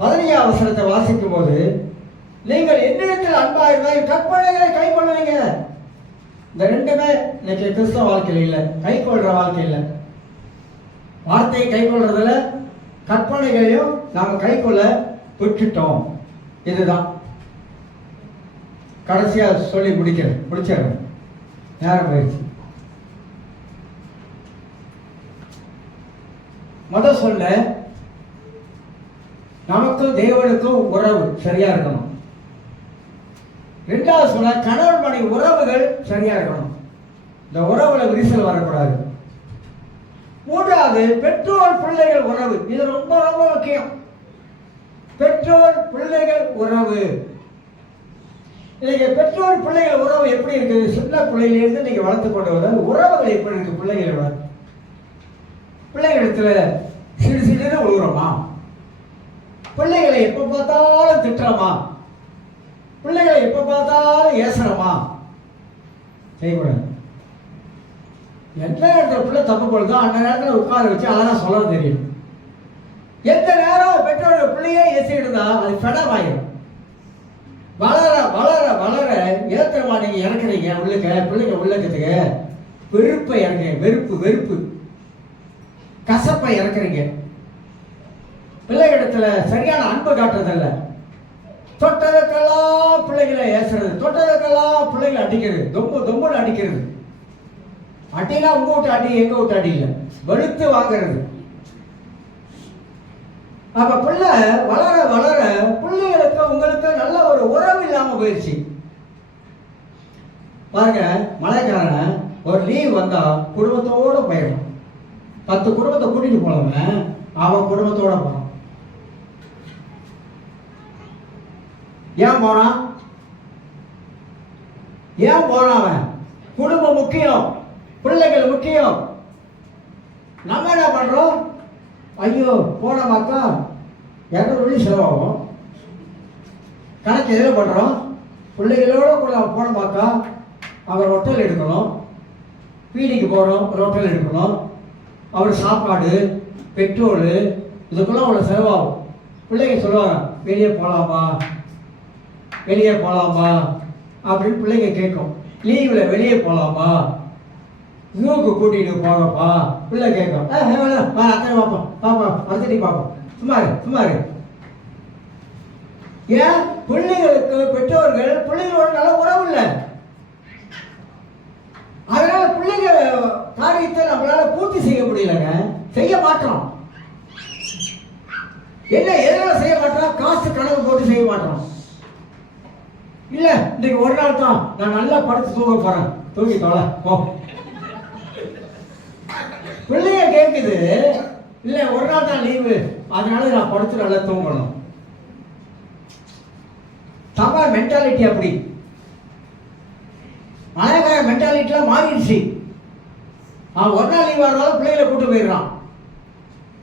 15ஆம் வசனத்தை வாசிக்கும் போது, நீங்கள் என்னிடத்தில் அன்பாயிருந்தால் கற்பனைகளை கை கொள்ளுவீங்க. இந்த ரெண்டுமே இன்னைக்கு கிறிஸ்தவ வாழ்க்கையில் இல்லை, கை கொள்ற வாழ்க்கை இல்லை. வார்த்தையை கை கொள்றதுல கற்பனைகளையும் நாம கை கொள்ள விட்டுட்டோம். இதுதான் கடைசியா சொல்லி முடிச்சிடறேன், நேரம் போயிடுச்சு. சொல்ல நமக்கும் தேவனுக்கும் உறவு சரியா இருக்கணும். இரண்டாவது சொல்ல கணவன் மனைவி உறவுகள் சரியா இருக்கணும். இந்த உறவுல விரிசல் வரக்கூடாது. மூன்றாவது பெற்றோர் பிள்ளைகள் உறவு. இது ரொம்ப ரொம்ப முக்கியம். பெற்றோர் பிள்ளைகள் உறவு. இன்னைக்கு பெற்றோர் பிள்ளைகள் உறவு எப்படி இருக்குது? சின்ன பிள்ளையிலிருந்து நீங்க வளர்த்து கொண்டு வர உறவுகள் எப்படி இருக்கு? பிள்ளைகளோட பிள்ளைகளிடத்துல சிறு சிறு உழுவுறோமா? பிள்ளைகளை எப்ப பார்த்தாலும் திட்டுறோமா? பிள்ளைகளை எப்ப பார்த்தாலும் ஏசுறோமா? செய்யக்கூடாது. எந்த நேரத்தில் பிள்ளை தப்பு பண்ணுதோ அந்த நேரத்தில் உட்கார வச்சு அதெல்லாம் சொல்ல தெரியும். எந்த நேரம் பெற்றோர் பிள்ளையே ஏசிடுதா அது பெடமாயிடும். வளர வளர வளர ஏத்திரமா நீங்க இறக்குறீங்க உள்ளுக்க, பிள்ளைங்க உள்ளக்கத்துக்கு வெறுப்பை இறக்குறீங்க. வெறுப்பு கசப்பை இறக்குறீங்க. பிள்ளைகளிடத்துல சரியான அன்பு காட்டுறதில்ல. தொட்டதுக்கெல்லாம் பிள்ளைகளை ஏசுறது, தொட்டதுக்கெல்லாம் பிள்ளைகளை அடிக்கிறது, தொம்புன்னு அடிக்கிறது. அடினா உங்க விட்டு அடி, எங்க விட்டு அடி இல்லை, வெளுத்து வாங்கிறது. அப்ப பிள்ளை வளர வளர பிள்ளைகளுக்கு உங்களுக்கு நல்ல ஒரு உறவு இல்லாம போயிடுச்சு. பாருங்க, மலைக்காரன் ஒரு லீவ் வந்தா குடும்பத்தோட போயிடும். 10 குடும்பத்தை கூட்டிட்டு போனவன் அவன் குடும்பத்தோட போனான். ஏன் போனான்? ஏன் போனான்? அவன் குடும்பம் முக்கியம், பிள்ளைகள் முக்கியம். நம்ம என்ன பண்றோம்? ஐயோ போனமாக்கா 200 வெள்ளி செலவாகும். கணக்கு எதில் பண்றோம்? பிள்ளைகளோட கூட போனமாக்கா அவர் ஹோட்டல் எடுக்கணும், பீடிக்கு போகிறோம், ஒரு ஹோட்டல் எடுக்கணும், அவர் சாப்பாடு, பெட்ரோலு, இதுக்கெல்லாம் அவ்வளோ செலவாகும். பிள்ளைங்க சொல்லுவாங்க வெளியே போகலாமா வெளியே போகலாமா அப்படின்னு பிள்ளைங்க கேட்கும். லீவில் வெளியே போகலாமா, ஜூக்கு கூட்டிகிட்டு போகப்பா பிள்ளை கேட்கும். அத்தனை பார்ப்போம் பார்ப்போம் அடுத்தடி பார்ப்போம், சும்மாரு. ஏன்? பிள்ளைகளுக்கு பெற்றோர்கள் பிள்ளைகளோட நல்ல உறவு இல்லை. அதனால பிள்ளைங்க காரியத்தை நம்மளால பூர்த்தி செய்ய முடியலங்க, செய்ய மாட்டோம். என்ன எதனால செய்ய மாட்டோம்? காசு கணக்கு போட்டு செய்ய மாட்டோம். இல்ல இன்னைக்கு ஒரு நாள் தான் நான் நல்லா படுத்து தூங்க போறேன், தூங்கி தொலை போ. பிள்ளைங்க கேட்குது, இல்ல ஒரு நாள் தான் லீவு, அதனால நான் படுத்து நல்லா தூங்கணும். தமிழ் மென்டாலிட்டி அப்படி. மலைக்கார மென்டாலிட்டிலாம் மாறிடுச்சு. அவன் ஒரு நாள் லீவ் ஆனாலும் பிள்ளைகளை கூட்டு போயிடுறான்,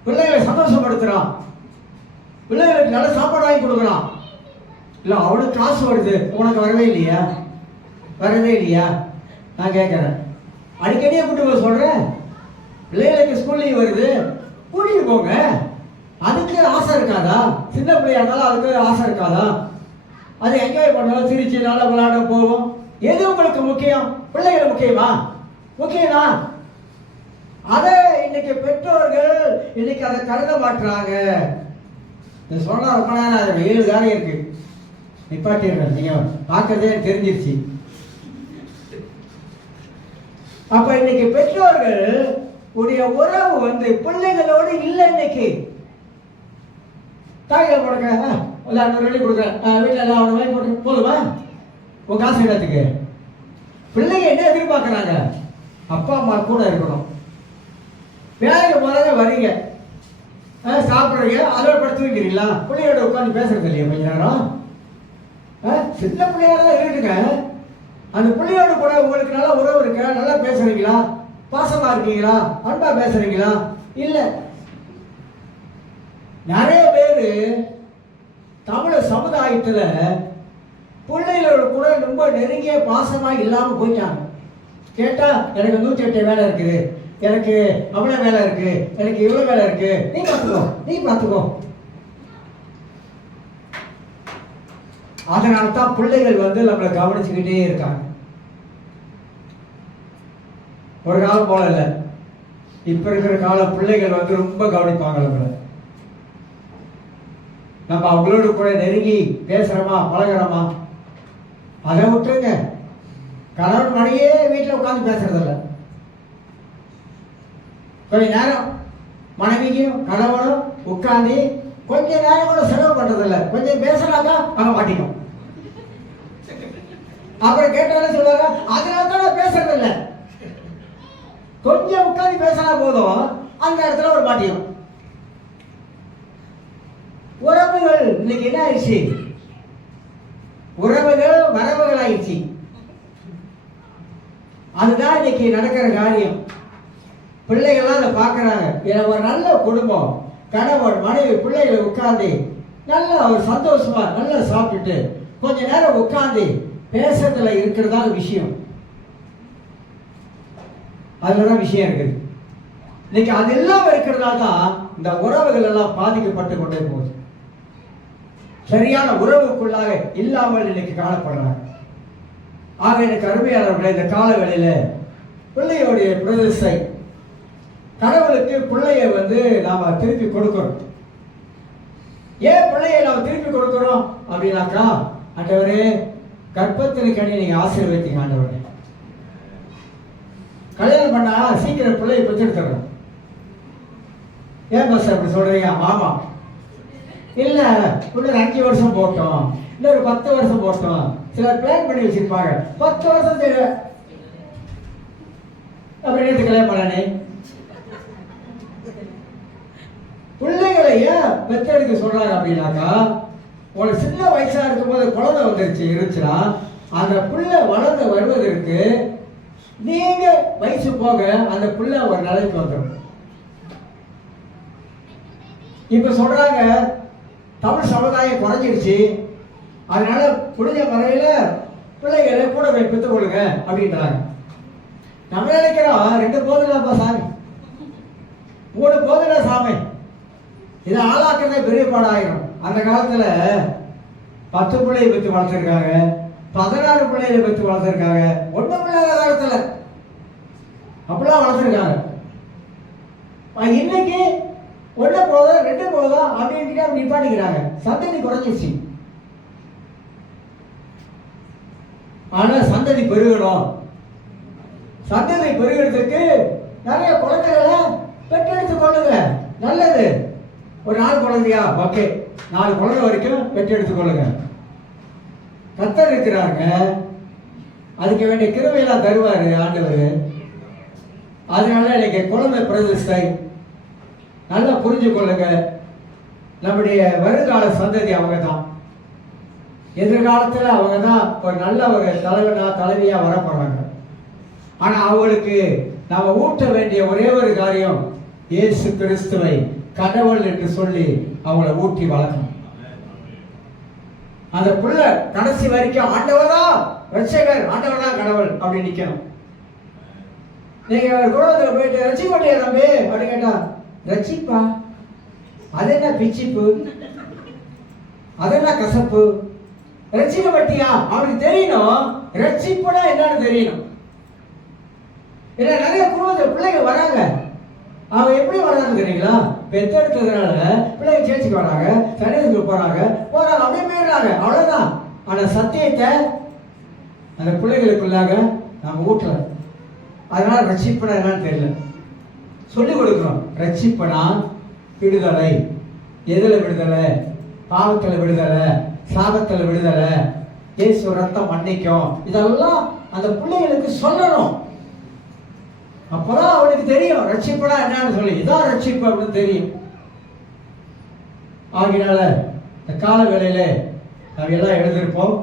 பிள்ளைகளை சந்தோஷப்படுத்துறான், பிள்ளைகளுக்கு நல்ல சாப்பாடு வாங்கி கொடுக்குறான். இல்லை அவனுக்கு காசு வருது, உனக்கு வரவே இல்லையா? நான் கேட்குறேன். அடிக்கடியே கூட்டு போய் சொல்கிறேன், பிள்ளைகளுக்கு ஸ்கூல் லீவ் வருது, கூட்டிட்டு போங்க. அதுக்கு ஆசை இருக்காதா? சின்ன பிள்ளையா இருந்தாலும் அதுக்கு ஆசை இருக்காதா? அது என்ஜாய் பண்ணலாம், சிரிச்சு நல்லா விளையாட போவோம். எது உங்களுக்கு முக்கியம்? பிள்ளைகள் முக்கியமா? முக்கியம்தான். அதை இன்னைக்கு பெற்றோர்கள் இன்னைக்கு அதை கருத மாட்டுறாங்க. சொன்னா ரொம்ப நேரம் 7 காரியம் இருக்கு, நிப்பாட்டிடுறேன். நீங்க பார்க்கறதே தெரிஞ்சிருச்சு. அப்ப இன்னைக்கு பெற்றோர்கள் உடைய உறவு பிள்ளைகளோடு இல்லை. இன்னைக்கு தாய்கள் கொடுக்க 200 வெள்ளி கொடுக்குறேன், வீட்டில் எல்லாம் அவனை வாங்கி போட்டு போதுமா உன் காசு இடத்துக்கு? பிள்ளைங்க என்ன எதிர்பார்க்குறாங்க? அப்பா அம்மா கூட இருக்கணும். வேலைக்கு போறாங்க, வரீங்க, சாப்பிட்றீங்க, அதோட படுத்துவீங்களா? பிள்ளையோட உட்காந்து பேசுறது இல்லையா கொஞ்ச நேரம்? சின்ன பிள்ளையோட தான் இருக்குங்க. அந்த பிள்ளையோட கூட உங்களுக்கு நல்ல உறவு இருக்க, நல்லா பேசுறீங்களா? பாசமா இருக்கீங்களா? அன்பா பேசுறீங்களா? இல்லை. நிறைய பேர் தமிழ் சமுதாயத்தில் பிள்ளைகளோட கூட ரொம்ப நெருங்கிய பாசமா இல்லாம போயிட்டாங்க. கேட்டா எனக்கு 108 வேலை இருக்குது, எனக்கு அவ்வளவு வேலை இருக்கு, எனக்கு இவ்வளவு வேலை இருக்கு, நீ பார்த்துக்கோ. அதனால தான் பிள்ளைகள் நம்மளை கவனிச்சுக்கிட்டே இருக்காங்க. ஒரு காலம் போல இல்லை, இப்ப இருக்கிற கால பிள்ளைகள் ரொம்ப கவனிப்பாங்க நம்மளை. நம்ம அவங்களோட கூட நெருங்கி பேசுறோமா, பழகிறோமா? அதை விட்டுருங்க. கணவன் மனைவியே வீட்டில் உட்காந்து பேசுறதில்ல. கொஞ்ச நேரம் மனைவிக்கும் கணவனும் உட்காந்து கொஞ்ச நேரம் கூட செலவு பண்றதில்ல. கொஞ்சம் பேசலாக்கா அங்க மாட்டிக்கும். அப்புறம் கேட்டாலும் சொல்லுவாங்க, அதனால தான் நான் பேசுறதில்ல. கொஞ்சம் உட்காந்து பேசினா போதும், அந்த இடத்துல ஒரு மாட்டியும். உறவுகள் இன்னைக்கு என்ன ஆயிடுச்சு? உறவுகள் வரவுகள் ஆயிடுச்சு. அதுதான் இன்னைக்கு நடக்கிற காரியம். பிள்ளைகள்லாம் அதை பார்க்குறாங்க. ஒரு நல்ல குடும்பம், கணவன் மனைவி பிள்ளைகளை உட்காந்து நல்லா ஒரு சந்தோஷமா நல்லா சாப்பிட்டுட்டு கொஞ்ச நேரம் உட்காந்து பேசுறதுல இருக்கிறதா விஷயம். அதுலதான் விஷயம் இருக்குது. இன்னைக்கு அது எல்லாம் இருக்கிறதா தான் இந்த உறவுகள் எல்லாம் பாதிக்கப்பட்டு கொண்டே போகுது. சரியான உறவுக்குள்ளாக இல்லாமல் இன்னைக்கு காணப்படுறாங்க. ஆக எனக்கு அருமையானவர்களே, இந்த கால வேளையில பிள்ளையோடைய பிரதிஷ்டை, கடவுளுக்கு பிள்ளைய நாம திருப்பி கொடுக்கிறோம். ஏன் பிள்ளையை நாம திருப்பி கொடுக்கிறோம் அப்படின்னாக்கா, ஆண்டவரே கர்ப்பத்தின் கனி நீங்க ஆசீர்வதிங்க ஆண்டவரே. கல்யாணம் பண்ணா சீக்கிரம் பிள்ளையை பெற்றெடுத்துறோம். ஏன் பஸ் அப்படி சொல்றீங்க? ஆமா, இல்ல இன்னொரு 5 வருஷம் போட்டோம், இன்னொரு 10 வருஷம் போட்டோம். சிலர் பிளான் பண்ணி வச்சிருப்பாங்க, 10 வருஷம் அப்புறம் நேற்று கல்யாணம் பண்ணானே. பிள்ளைகளை ஏன் பெற்றெடுக்க சொல்றாங்க அப்படின்னாக்கா, உங்களுக்கு சின்ன வயசா இருக்கும்போது குழந்தை இருந்துச்சுன்னா அந்த பிள்ளை வளர்ந்து வருவதற்கு நீங்க வயசு போக அந்த பிள்ளை ஒரு நிலைக்கு வந்துடும். இப்ப சொல்றாங்க தமிழ் சமுதாயம் குறைஞ்சிருச்சு, அதனால புனித முறையில பிள்ளைகளை கூட போய் பெற்றுக் கொள்ளுங்க அப்படின்றாங்க. நம்ம நினைக்கிறோம் 2 போதுலப்பா சாமி, 3 போதுல சாமி, இதை ஆளாக்குறதே பெரிய பாடாயிரும். அந்த காலத்துல 10 பிள்ளையை பெற்று வளர்த்துருக்காங்க, 16 பிள்ளைகளை பெற்று வளர்த்துருக்காங்க, ஒன்றும் இல்லாத காலத்துல அப்படிலாம் வளர்த்துருக்காங்க. இன்னைக்கு 1 போதும் 2 போதும் அப்படின்ட்டு அப்படி நிப்பாட்டிக்கிறாங்க. சந்ததி குறைஞ்சிருச்சு. ஆனா சந்ததி பெருகணும். சந்ததி பெருகிறதுக்கு நிறைய குழந்தைகளை பெற்றெடுத்து கொள்ளுங்க, நல்லது. ஒரு 4 குழந்தையா, ஓகே, 4 குழந்தை வரைக்கும் பெற்றெடுத்துக் கொள்ளுங்க. கர்த்தர் இருக்கிறாங்க, அதுக்கு வேண்டிய கிருபையெல்லாம் தருவாரு ஆண்டவர். அதனால இன்னைக்கு குழந்தை பிரதிஷ்டை நல்லா புரிஞ்சு கொள்ளுங்க. நம்முடைய வருங்கால சந்ததி அவங்க தான். எதிர்காலத்தில் அவங்க தான் ஒரு நல்ல ஒரு தலைவியா வரப்போறாங்க. ஆனா அவங்களுக்கு நாம ஊட்ட வேண்டிய ஒரே ஒரு காரியம், இயேசு கிறிஸ்துவை கடவுள் என்று சொல்லி அவங்கள ஊட்டி வளர்க்கணும். அந்த பிள்ளை கடைசி வரைக்கும் ஆண்டவரா ரட்சகர், ஆண்டவரா கடவுள் அப்படி நிக்கணும். நீங்க குடும்பத்தில் போயிட்டு ரட்சிப்பட்டியா தம்பி அப்படின்னு கேட்டா, ரட்சிப்பா அது என்ன பிச்சிப்பு, அது என்ன கசப்பு, ரட்சிக்கப்பட்டியா அவனுக்கு தெரியணும். ரட்சிப்புனா என்னன்னு தெரியணும். இல்ல நிறைய குடும்பத்தில் பிள்ளைங்க வராங்க, அவங்க எப்படி வராங்க தெரியுங்களா? பெற்றெடுத்ததுனால பிள்ளைங்க சேர்ச்சிக்கு வராங்க, சனிக்கு போறாங்க அப்படியே போயிடுறாங்க, அவ்வளவுதான். ஆனா சத்தியத்தை அந்த பிள்ளைகளுக்குள்ளாக நாம ஊட்டல. அதனால ரட்சிப்பனா என்னன்னு தெரியல. சொல்லிக் கொடுக்கிறோம். ரட்சிப்பனா விடுதலை. எதுல விடுதலை? பாவத்துல விடுதலை, சாபத்துல விடுதலை, இயேசு ரத்தம் மன்னிக்கும். இதெல்லாம் அந்த பிள்ளைகளுக்கு சொல்லணும். அப்பதான் அவனுக்கு தெரியும் ரட்சிப்படா என்னன்னு சொல்லி, இதான் ரட்சிப்பு அப்படின்னு தெரியும். ஆகினால இந்த கால வேளையில நாங்க எல்லாம் எழுதிருப்போம்.